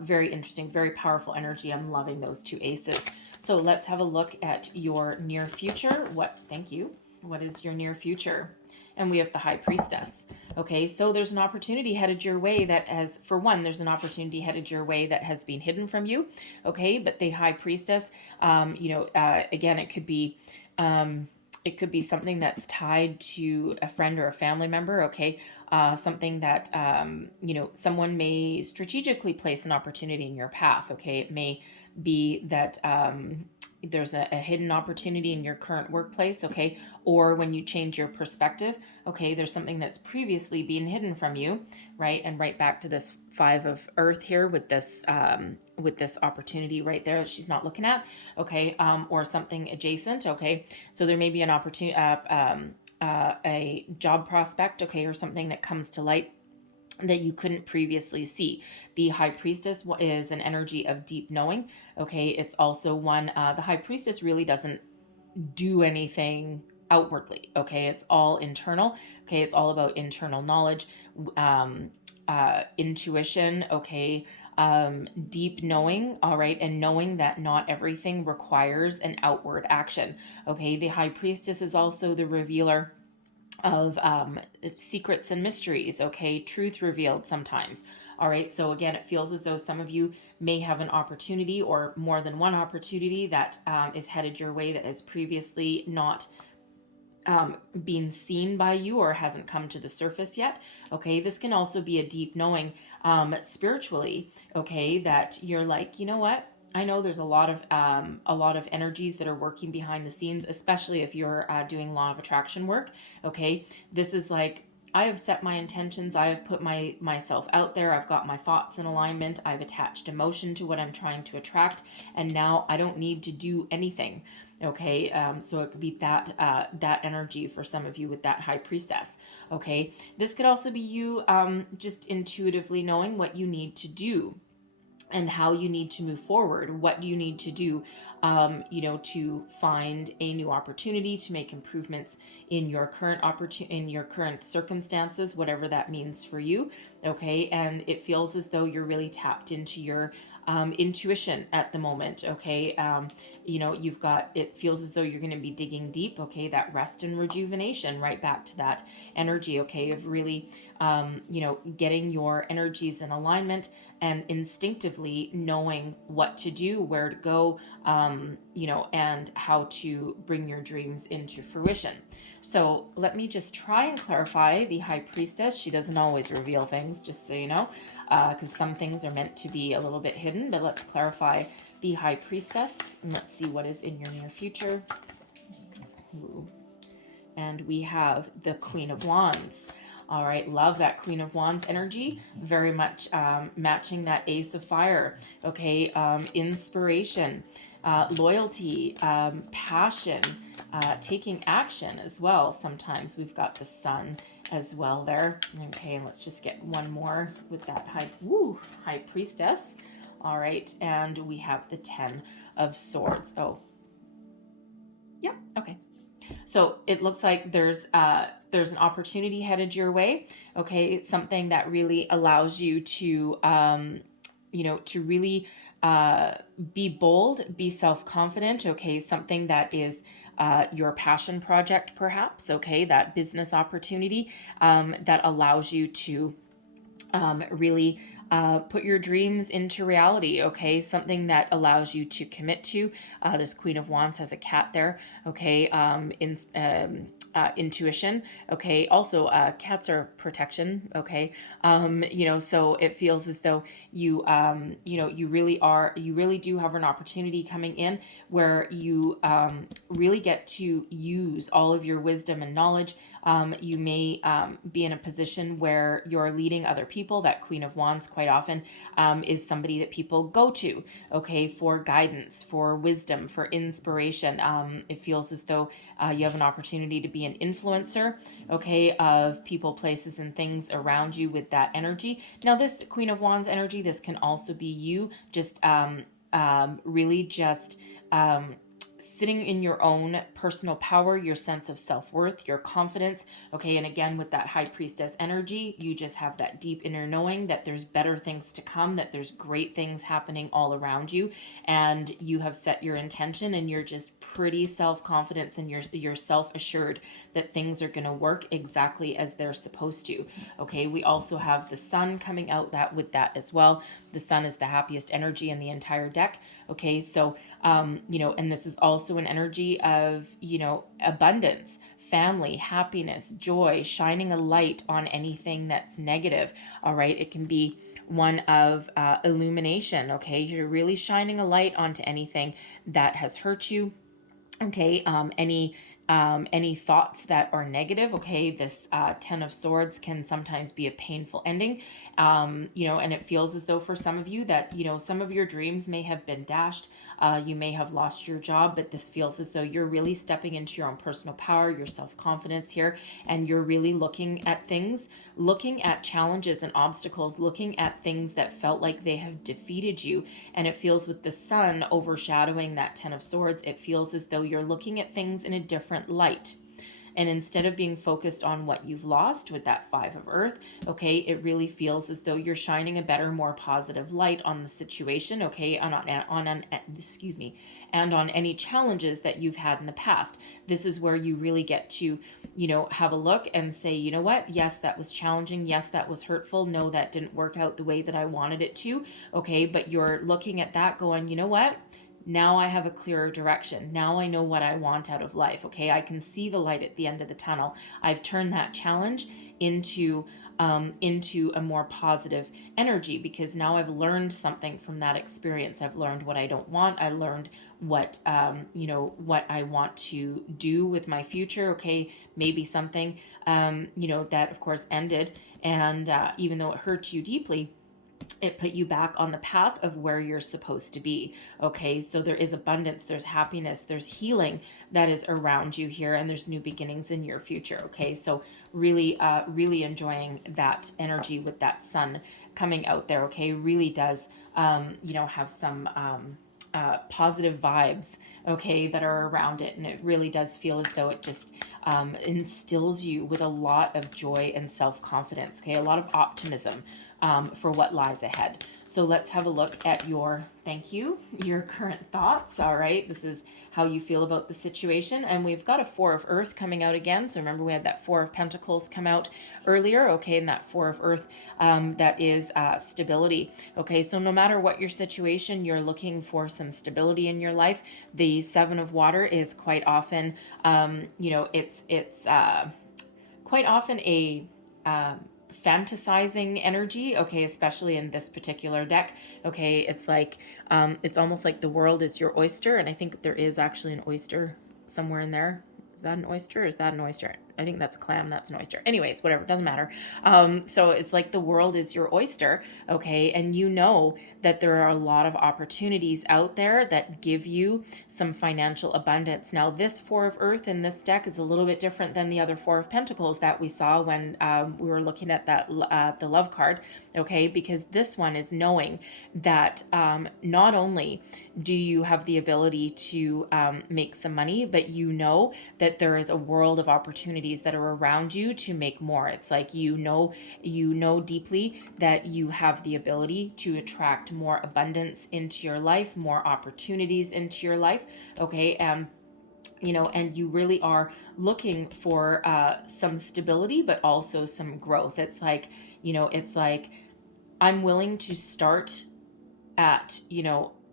Very interesting, very powerful energy. I'm loving those two aces. So let's have a look at your near future. Thank you. What is your near future? And we have the High Priestess. Okay, so there's an opportunity headed your way that has, for one, there's an opportunity headed your way that has been hidden from you. Okay, but the High Priestess, again, it could be something that's tied to a friend or a family member. Okay, something that someone may strategically place an opportunity in your path. Okay, it may be that there's a hidden opportunity in your current workplace. Okay, or when you change your perspective. Okay, there's something that's previously been hidden from you, right? And right back to this Five of Earth here with this opportunity right there that she's not looking at. Okay, or something adjacent. Okay, so there may be an opportunity, a job prospect. Okay, or something that comes to light that you couldn't previously see. The High Priestess is an energy of deep knowing. Okay, it's also one, the High Priestess really doesn't do anything outwardly. Okay, it's all internal. Okay, it's all about internal knowledge, intuition. Okay, deep knowing. All right, and knowing that not everything requires an outward action. Okay, the High Priestess is also the revealer of secrets and mysteries. Okay, truth revealed sometimes. All right, so again, it feels as though some of you may have an opportunity or more than one opportunity that is headed your way that has previously not been seen by you or hasn't come to the surface yet. Okay, this can also be a deep knowing spiritually. Okay, that you're like, you know what? I know there's a lot of energies that are working behind the scenes, especially if you're doing law of attraction work. Okay, this is like, I have set my intentions. I have put myself out there. I've got my thoughts in alignment. I've attached emotion to what I'm trying to attract, and now I don't need to do anything. Okay, so it could be that energy for some of you with that High Priestess. Okay, this could also be you just intuitively knowing what you need to do and how you need to move forward. What do you need to do, to find a new opportunity, to make improvements in your current circumstances, whatever that means for you. Okay, and it feels as though you're really tapped into your intuition at the moment. Okay, it feels as though you're going to be digging deep. Okay, that rest and rejuvenation, right back to that energy. Okay, of really, getting your energies in alignment and instinctively knowing what to do, where to go, and how to bring your dreams into fruition. So let me just try and clarify the High Priestess. She doesn't always reveal things, just so you know, because some things are meant to be a little bit hidden, but let's clarify the High Priestess, and let's see what is in your near future. Ooh. And we have the Queen of Wands. All right, love that Queen of Wands energy, very much matching that Ace of Fire. Okay, inspiration, loyalty, passion, taking action as well. Sometimes we've got the Sun as well there. Okay, let's just get one more with that High Priestess. All right, and we have the Ten of Swords. Oh, yep, okay. So it looks like there's an opportunity headed your way. Okay, it's something that really allows you to to really be bold, be self-confident. Okay, something that is your passion project, perhaps. Okay, that business opportunity that allows you to really put your dreams into reality. Okay, something that allows you to commit to. This Queen of Wands has a cat there. Okay, intuition. Okay, also cats are protection. Okay, so it feels as though you you really do have an opportunity coming in where you really get to use all of your wisdom and knowledge. You may be in a position where you're leading other people. That Queen of Wands quite often is somebody that people go to, okay, for guidance, for wisdom, for inspiration. It feels as though you have an opportunity to be an influencer, okay, of people, places, and things around you with that energy. Now, this Queen of Wands energy, this can also be you just really just sitting in your own personal power, your sense of self-worth, your confidence. Okay, and again, with that high priestess energy, you just have that deep inner knowing that there's better things to come, that there's great things happening all around you, and you have set your intention, and you're just pretty self-confident, and you're self-assured that things are going to work exactly as they're supposed to. Okay, we also have the sun coming out that with that as well. The sun is the happiest energy in the entire deck. Okay, so and this is also an energy of, abundance, family, happiness, joy, shining a light on anything that's negative. All right, it can be one of illumination. Okay, you're really shining a light onto anything that has hurt you. Okay, any thoughts that are negative. Okay, this Ten of Swords can sometimes be a painful ending. And it feels as though for some of you that, some of your dreams may have been dashed. You may have lost your job, but this feels as though you're really stepping into your own personal power, your self-confidence here, and you're really looking at things, looking at challenges and obstacles, looking at things that felt like they have defeated you. And it feels with the sun overshadowing that Ten of Swords, it feels as though you're looking at things in a different light. And instead of being focused on what you've lost with that Five of Earth, okay, it really feels as though you're shining a better, more positive light on the situation, okay, and on any challenges that you've had in the past. This is where you really get to, have a look and say, you know what? Yes, that was challenging. Yes, that was hurtful. No, that didn't work out the way that I wanted it to. Okay, but you're looking at that going, you know what? Now I have a clearer direction. Now I know what I want out of life. Okay, I can see the light at the end of the tunnel. I've turned that challenge into a more positive energy, because now I've learned something from that experience. I've learned what I don't want. I learned what what I want to do with my future. Okay, maybe something that of course ended, and even though it hurt you deeply, it put you back on the path of where you're supposed to be. Okay, so there is abundance, there's happiness, there's healing that is around you here, and there's new beginnings in your future. Okay, so really enjoying that energy with that sun coming out there. Okay, really does have some positive vibes, okay, that are around it, and it really does feel as though it just instills you with a lot of joy and self-confidence, okay, a lot of optimism for what lies ahead. So let's have a look at your current thoughts. All right, this is how you feel about the situation. And we've got a Four of Earth coming out again. So remember, we had that Four of Pentacles come out earlier. Okay, and that Four of Earth, that is stability. Okay, so no matter what your situation, you're looking for some stability in your life. The Seven of Water is quite often, it's quite often a fantasizing energy, okay, especially in this particular deck. Okay, it's like it's almost like the world is your oyster, and I think there is actually an oyster somewhere in there. Is that an oyster, or is that an oyster? I think that's a clam, that's an oyster. Anyways, whatever, doesn't matter. So it's like the world is your oyster, okay? And you know that there are a lot of opportunities out there that give you some financial abundance. Now, this Four of Earth in this deck is a little bit different than the other Four of Pentacles that we saw when we were looking at that the love card, okay? Because this one is knowing that not only do you have the ability to make some money, but you know that there is a world of opportunities that are around you to make more. It's like you know deeply that you have the ability to attract more abundance into your life, more opportunities into your life, okay? And you really are looking for some stability, but also some growth. It's like, I'm willing to start at,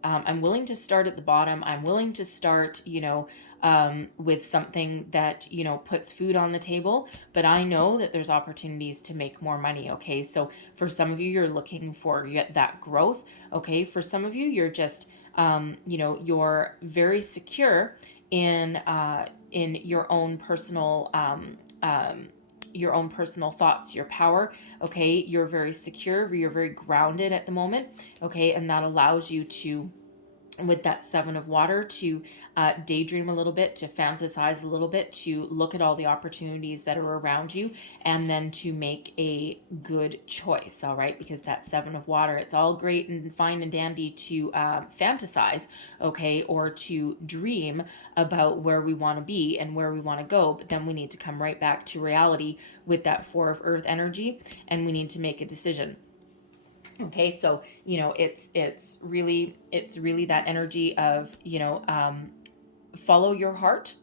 I'm willing to start at the bottom. I'm willing to start, with something that, puts food on the table, but I know that there's opportunities to make more money. Okay. So for some of you, you're looking for that growth. Okay. For some of you, you're just, you're very secure in your own personal, thoughts, your power. Okay. You're very secure. You're very grounded at the moment. Okay. And that allows you to with that Seven of Water, to daydream a little bit, to fantasize a little bit, to look at all the opportunities that are around you, and then to make a good choice. All right, because that Seven of Water, it's all great and fine and dandy to fantasize, okay, or to dream about where we want to be and where we want to go, but then we need to come right back to reality with that Four of Earth energy, and we need to make a decision. Okay, so it's really that energy of follow your heart,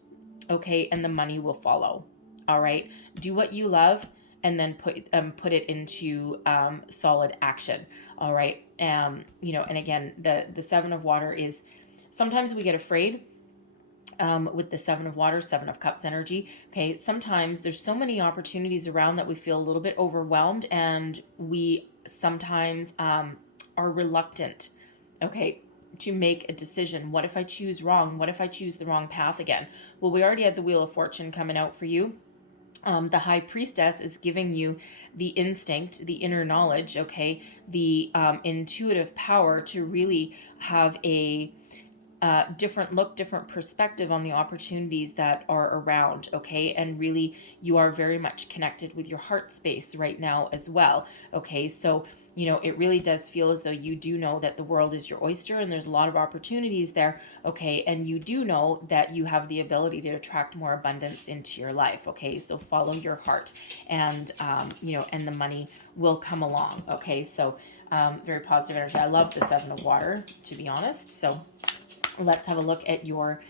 okay, and the money will follow. All right, do what you love, and then put it into solid action. All right, and again, the Seven of Water is, sometimes we get afraid with the Seven of Water, Seven of Cups energy. Okay, sometimes there's so many opportunities around that we feel a little bit overwhelmed, and we sometimes are reluctant, okay, to make a decision. What if I choose wrong? What if I choose the wrong path again? Well, we already had the Wheel of Fortune coming out for you. The High Priestess is giving you the instinct, the inner knowledge, okay, the intuitive power to really have a different look, different perspective on the opportunities that are around, okay? And really, you are very much connected with your heart space right now as well, okay? So, it really does feel as though you do know that the world is your oyster and there's a lot of opportunities there, okay? And you do know that you have the ability to attract more abundance into your life, okay? So follow your heart, and, and the money will come along, okay? So very positive energy. I love the Seven of Water, to be honest. So let's have a look at your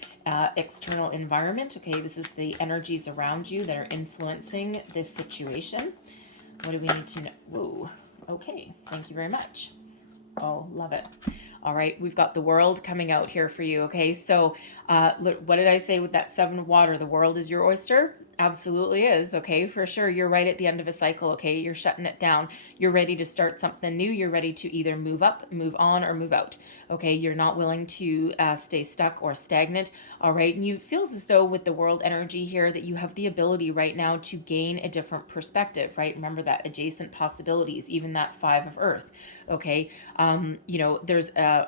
external environment. Okay, this is the energies around you that are influencing this situation. What do we need to know? Whoa. Okay, thank you very much. Oh, love it. All right, we've got the World coming out here for you. Okay, so what did I say with that Seven of Water? The world is your oyster? Absolutely is. Okay, for sure. You're right at the end of a cycle. Okay, you're shutting it down. You're ready to start something new. You're ready to either move up, move on, or move out. Okay, you're not willing to stay stuck or stagnant. All right, and you feels as though with the World energy here that you have the ability right now to gain a different perspective, right? Remember that adjacent possibilities, even that Five of Earth. Okay, there's a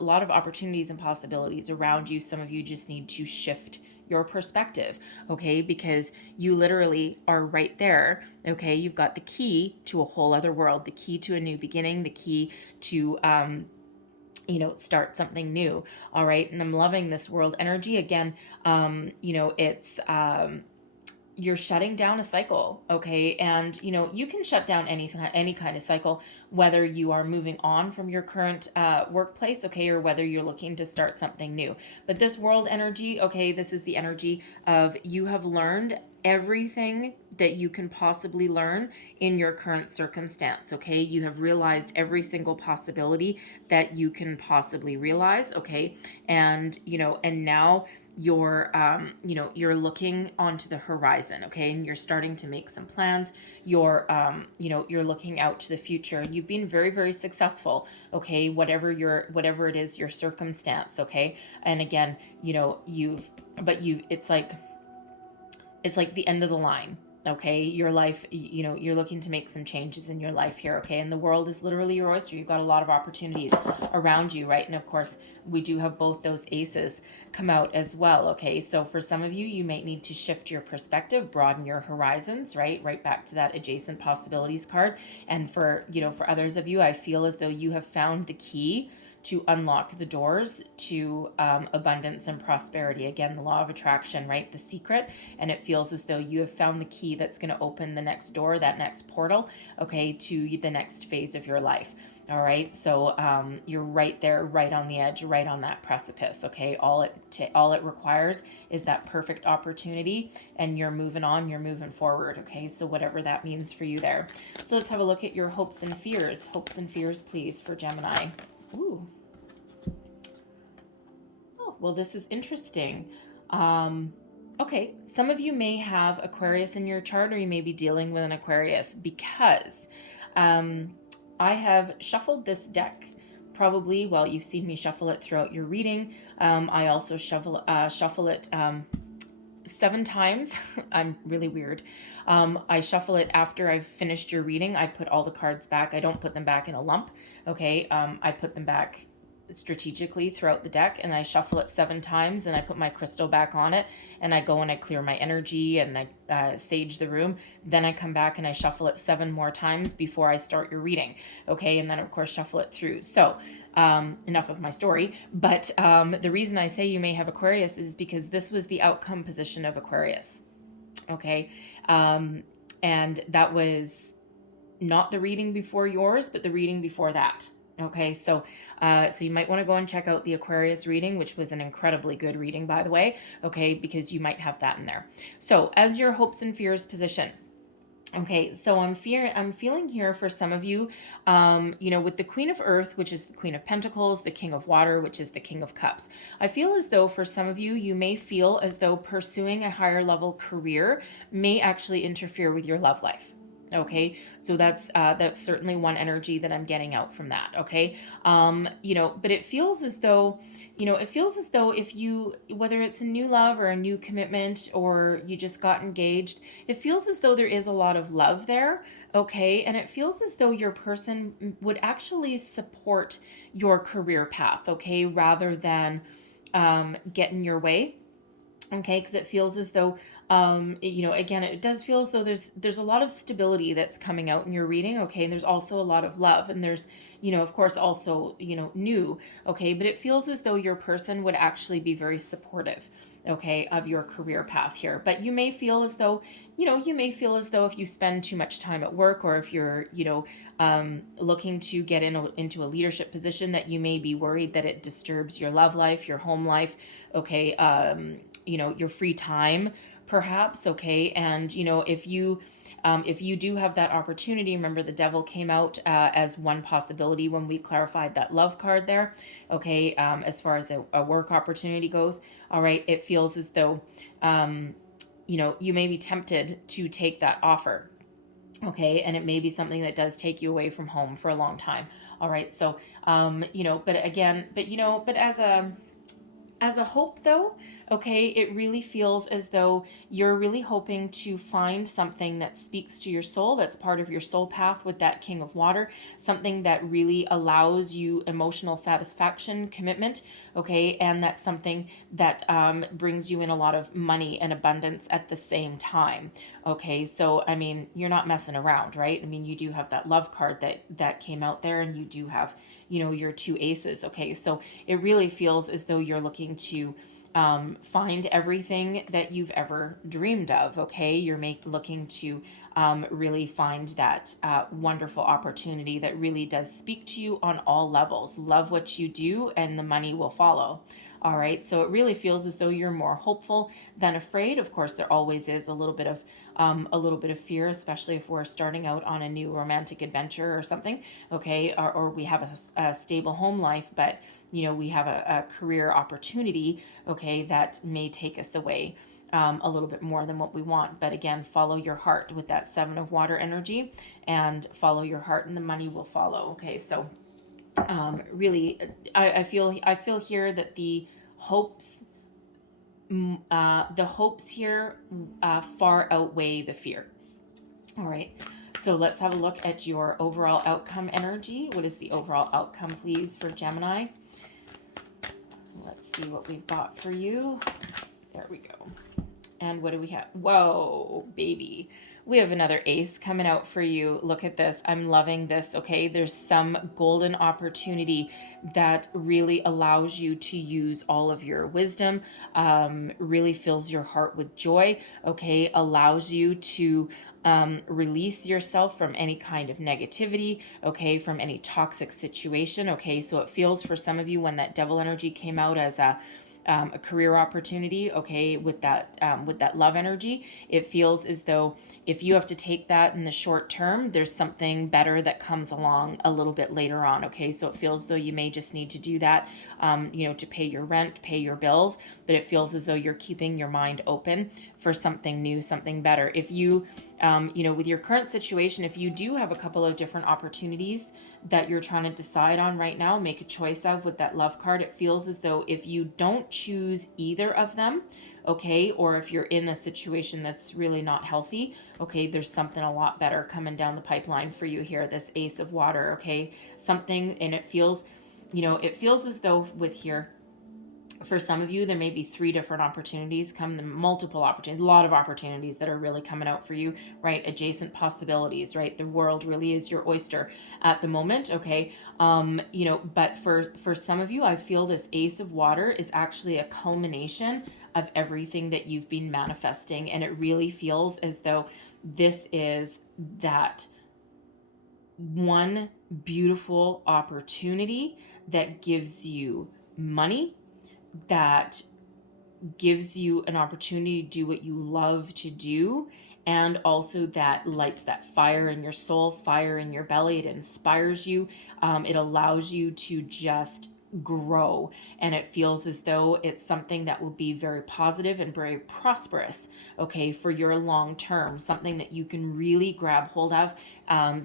lot of opportunities and possibilities around you. Some of you just need to shift your perspective, okay, because you literally are right there. Okay, you've got the key to a whole other world, the key to a new beginning, the key to start something new. All right, and I'm loving this World energy again. It's you're shutting down a cycle, okay? And you can shut down any kind of cycle, whether you are moving on from your current workplace, okay, or whether you're looking to start something new. But this World energy, okay, this is the energy of you have learned everything that you can possibly learn in your current circumstance, okay? You have realized every single possibility that you can possibly realize, okay? And and now you're you're looking onto the horizon, okay, and you're starting to make some plans. You're you're looking out to the future. You've been very, very successful, okay, whatever it is your circumstance, okay. And again, it's like the end of the line, okay. Your life, you're looking to make some changes in your life here, okay, and the world is literally your oyster. You've got a lot of opportunities around you, right? And of course, we do have both those aces come out as well, okay. So for some of you, you might need to shift your perspective, broaden your horizons, right back to that adjacent possibilities card. And for others of you, I feel as though you have found the key to unlock the doors to abundance and prosperity. Again, the law of attraction, right? The secret. And it feels as though you have found the key that's going to open the next door, that next portal, okay, to the next phase of your life. All right. So you're right there, right on the edge, right on that precipice. Okay. All it requires is that perfect opportunity, and you're moving on, you're moving forward. Okay. So whatever that means for you there. So let's have a look at your hopes and fears. Hopes and fears, please, for Gemini. Ooh. Oh, well, this is interesting. Okay, some of you may have Aquarius in your chart, or you may be dealing with an Aquarius, because I have shuffled this deck. Probably, well, you've seen me shuffle it throughout your reading. I also shuffle it 7 times. I'm really weird. I shuffle it after I've finished your reading. I put all the cards back. I don't put them back in a lump. Okay. I put them back strategically throughout the deck, and I shuffle it 7 times, and I put my crystal back on it, and I go and I clear my energy, and I sage the room. Then I come back and I shuffle it 7 more times before I start your reading. Okay, and then of course shuffle it through. So enough of my story, but the reason I say you may have Aquarius is because this was the outcome position of Aquarius. Okay, and that was not the reading before yours, but the reading before that. Okay, so you might want to go and check out the Aquarius reading, which was an incredibly good reading, by the way, okay, because you might have that in there. So as your hopes and fears position, okay, so I'm feeling here for some of you, with the Queen of Earth, which is the Queen of Pentacles, the King of Water, which is the King of Cups. I feel as though for some of you, you may feel as though pursuing a higher level career may actually interfere with your love life. Okay, so that's certainly one energy that I'm getting out from that. Okay, but it feels as though, if you, whether it's a new love or a new commitment, or you just got engaged, it feels as though there is a lot of love there. Okay, and it feels as though your person would actually support your career path. Okay, rather than get in your way. Okay, because it feels as though again, it does feel as though there's a lot of stability that's coming out in your reading. Okay, and there's also a lot of love, and there's of course also new. Okay, but it feels as though your person would actually be very supportive, okay, of your career path here. But you may feel as though if you spend too much time at work, or if you're looking to get into a leadership position, that you may be worried that it disturbs your love life, your home life, okay, your free time perhaps. Okay, and if you do have that opportunity, remember the Devil came out as one possibility when we clarified that love card there. Okay, as far as a work opportunity goes, all right, it feels as though you may be tempted to take that offer. Okay, and it may be something that does take you away from home for a long time. All right, so but as a hope though, okay, it really feels as though you're really hoping to find something that speaks to your soul, that's part of your soul path with that King of Water, something that really allows you emotional satisfaction, commitment, okay, and that's something that brings you in a lot of money and abundance at the same time. Okay, so I mean, you're not messing around, right? I mean, you do have that love card that came out there, and you do have your 2 aces. Okay, so it really feels as though you're looking to find everything that you've ever dreamed of. Okay, you're looking to really find that wonderful opportunity that really does speak to you on all levels. Love what you do, and the money will follow. All right, so it really feels as though you're more hopeful than afraid. Of course, there always is a little bit of fear, especially if we're starting out on a new romantic adventure or something. Okay, or we have a stable home life, but we have a career opportunity. Okay, that may take us away a little bit more than what we want. But again, follow your heart with that 7 of water energy, and follow your heart, and the money will follow. Okay, so really, I feel here that the hopes here far outweigh the fear. All right, so let's have a look at your overall outcome energy. What is the overall outcome, please, for Gemini? Let's see what we've got for you. There we go. And what do we have? Whoa, baby. We have another ace coming out for you. Look at this. I'm loving this. Okay, there's some golden opportunity that really allows you to use all of your wisdom, really fills your heart with joy. Okay, allows you to release yourself from any kind of negativity, okay, from any toxic situation. Okay, so it feels for some of you, when that Devil energy came out as a career opportunity, okay, with that love energy, it feels as though if you have to take that in the short term, there's something better that comes along a little bit later on. Okay, so it feels as though you may just need to do that to pay your rent, pay your bills, but it feels as though you're keeping your mind open for something new, something better. If you with your current situation, if you do have a couple of different opportunities that you're trying to decide on right now, make a choice of with that love card, it feels as though if you don't choose either of them, okay, or if you're in a situation that's really not healthy, okay, there's something a lot better coming down the pipeline for you here, this Ace of Water, okay, something, and it feels it feels as though with here, for some of you, there may be 3 different opportunities multiple opportunities, a lot of opportunities that are really coming out for you, right? Adjacent possibilities, right? The world really is your oyster at the moment, okay? But for some of you, I feel this Ace of Water is actually a culmination of everything that you've been manifesting. And it really feels as though this is that one beautiful opportunity that gives you money, that gives you an opportunity to do what you love to do, and also that lights that fire in your soul, fire in your belly. It inspires you. It allows you to just grow, and it feels as though it's something that will be very positive and very prosperous, okay, for your long term, something that you can really grab hold of.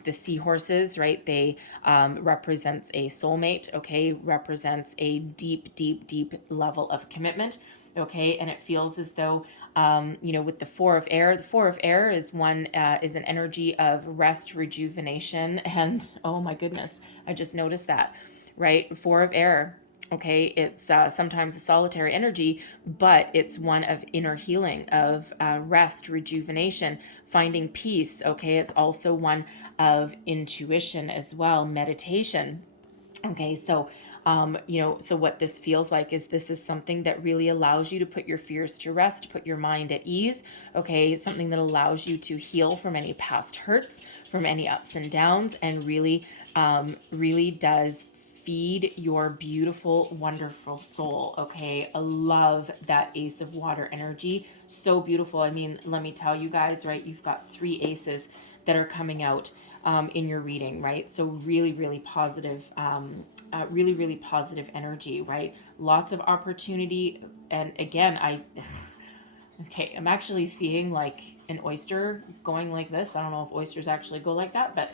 The seahorses, right, they represents a soulmate, okay, represents a deep, deep, deep level of commitment, okay, and it feels as though with the Four of Air, is an energy of rest, rejuvenation, and oh my goodness, I just noticed that, right? Four of Air, okay, it's sometimes a solitary energy, but it's one of inner healing, of rest, rejuvenation, finding peace, okay? It's also one of intuition as well, meditation, okay? So so what this feels like is this is something that really allows you to put your fears to rest, put your mind at ease, okay? Something that allows you to heal from any past hurts, from any ups and downs, and really does feed your beautiful, wonderful soul, okay? I love that Ace of Water energy. So beautiful. I mean, let me tell you guys, right? You've got 3 aces that are coming out in your reading, right? So really, really positive, really positive energy, right? Lots of opportunity. And again, I'm actually seeing like an oyster going like this. I don't know if oysters actually go like that, but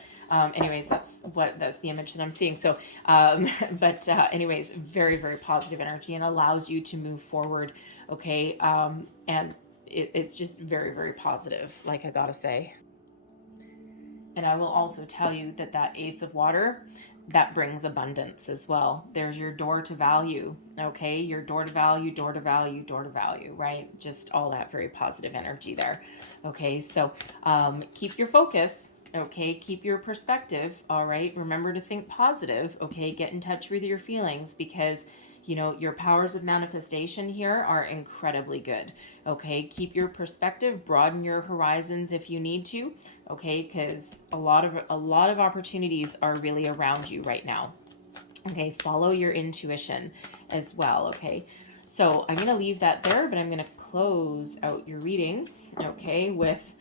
anyways, that's the image that I'm seeing. So, anyways, very, very positive energy, and allows you to move forward. Okay. And it's just very, very positive, like I gotta say. And I will also tell you that Ace of Water, that brings abundance as well. There's your door to value, okay? Your door to value, door to value, door to value, right? Just all that very positive energy there, okay? So keep your focus, okay? Keep your perspective, all right? Remember to think positive, okay? Get in touch with your feelings, because your powers of manifestation here are incredibly good, okay? Keep your perspective, broaden your horizons if you need to, okay? Because a lot of opportunities are really around you right now, okay? Follow your intuition as well, okay? So I'm going to leave that there, but I'm going to close out your reading, okay, with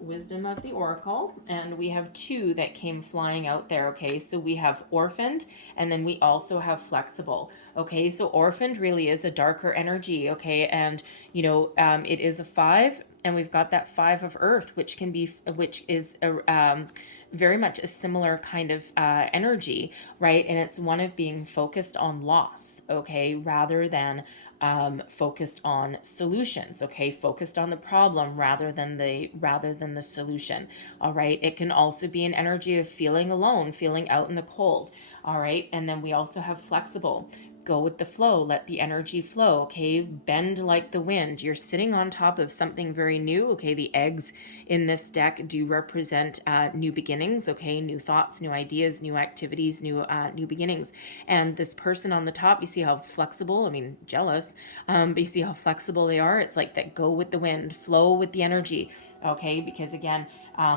Wisdom of the Oracle, and we have 2 that came flying out there, okay? So we have Orphaned, and then we also have Flexible, okay? So Orphaned really is a darker energy, okay? And it is a 5, and we've got that 5 of Earth, which is very much a similar kind of energy, right? And it's one of being focused on loss, okay, rather than focused on solutions, okay, focused on the problem rather than the solution, all right? It can also be an energy of feeling alone, feeling out in the cold, all right? And then we also have Flexible. Go with the flow, let the energy flow, okay? Bend like the wind. You're sitting on top of something very new, okay? The eggs in this deck do represent new beginnings, okay? New thoughts, new ideas, new activities, new beginnings. And this person on the top, you see how flexible, jealous, but you see how flexible they are. It's like that, go with the wind, flow with the energy, okay? Because again,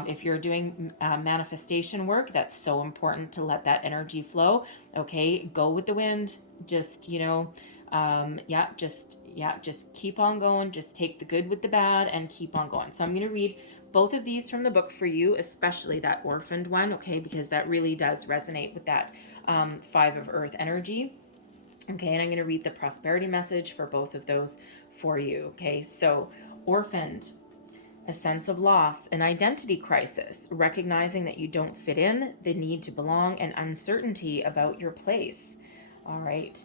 if you're doing manifestation work, that's so important to let that energy flow, okay? Go with the wind. Just just keep on going. Just take the good with the bad and keep on going. So I'm going to read both of these from the book for you, especially that Orphaned one, okay, because that really does resonate with that 5 of Earth energy, okay? And I'm going to read the prosperity message for both of those for you, okay? So Orphaned, a sense of loss, an identity crisis, recognizing that you don't fit in, the need to belong, and uncertainty about your place. All right.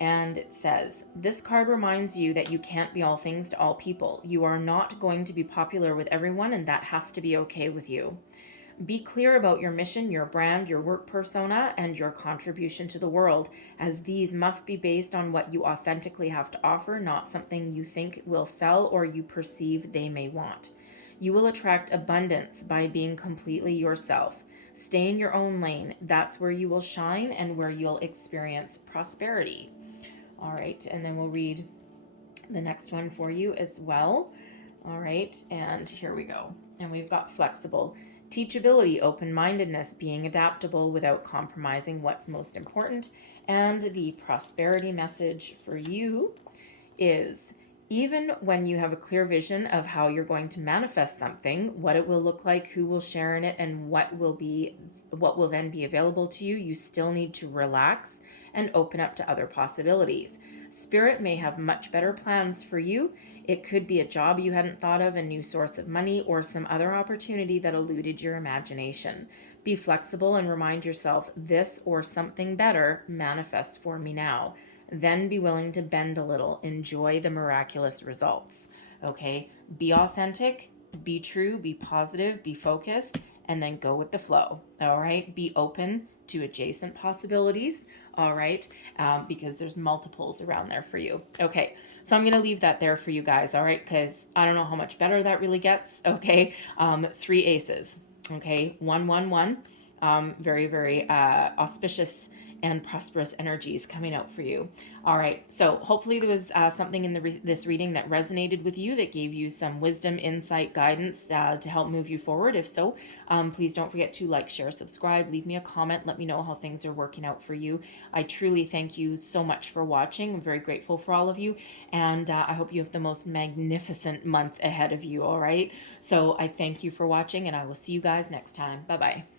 And it says, this card reminds you that you can't be all things to all people. You are not going to be popular with everyone, and that has to be okay with you. Be clear about your mission, your brand, your work persona, and your contribution to the world, as these must be based on what you authentically have to offer, not something you think will sell or you perceive they may want. You will attract abundance by being completely yourself. Stay in your own lane. That's where you will shine and where you'll experience prosperity. All right, and then we'll read the next one for you as well. All right, and here we go. And we've got flexible. Teachability, open-mindedness, being adaptable without compromising what's most important. And the prosperity message for you is, even when you have a clear vision of how you're going to manifest something, what it will look like, who will share in it, and what will then be available to you, you still need to relax and open up to other possibilities. Spirit may have much better plans for you. It could be a job you hadn't thought of, a new source of money, or some other opportunity that eluded your imagination. Be flexible and remind yourself, this or something better manifests for me now. Then be willing to bend a little. Enjoy the miraculous results. Okay? Be authentic, be true, be positive, be focused, and then go with the flow. All right? Be open to adjacent possibilities. All right? Because there's multiples around there for you. Okay. So I'm going to leave that there for you guys. All right? Because I don't know how much better that really gets. Okay. 3 aces. Okay. 1, 1, 1. Very, very auspicious and prosperous energies coming out for you. All right, so hopefully there was something in this reading that resonated with you, that gave you some wisdom, insight, guidance to help move you forward. If so, please don't forget to like, share, subscribe, leave me a comment, let me know how things are working out for you. I truly thank you so much for watching. I'm very grateful for all of you, and I hope you have the most magnificent month ahead of you, all right? So I thank you for watching, and I will see you guys next time. Bye-bye.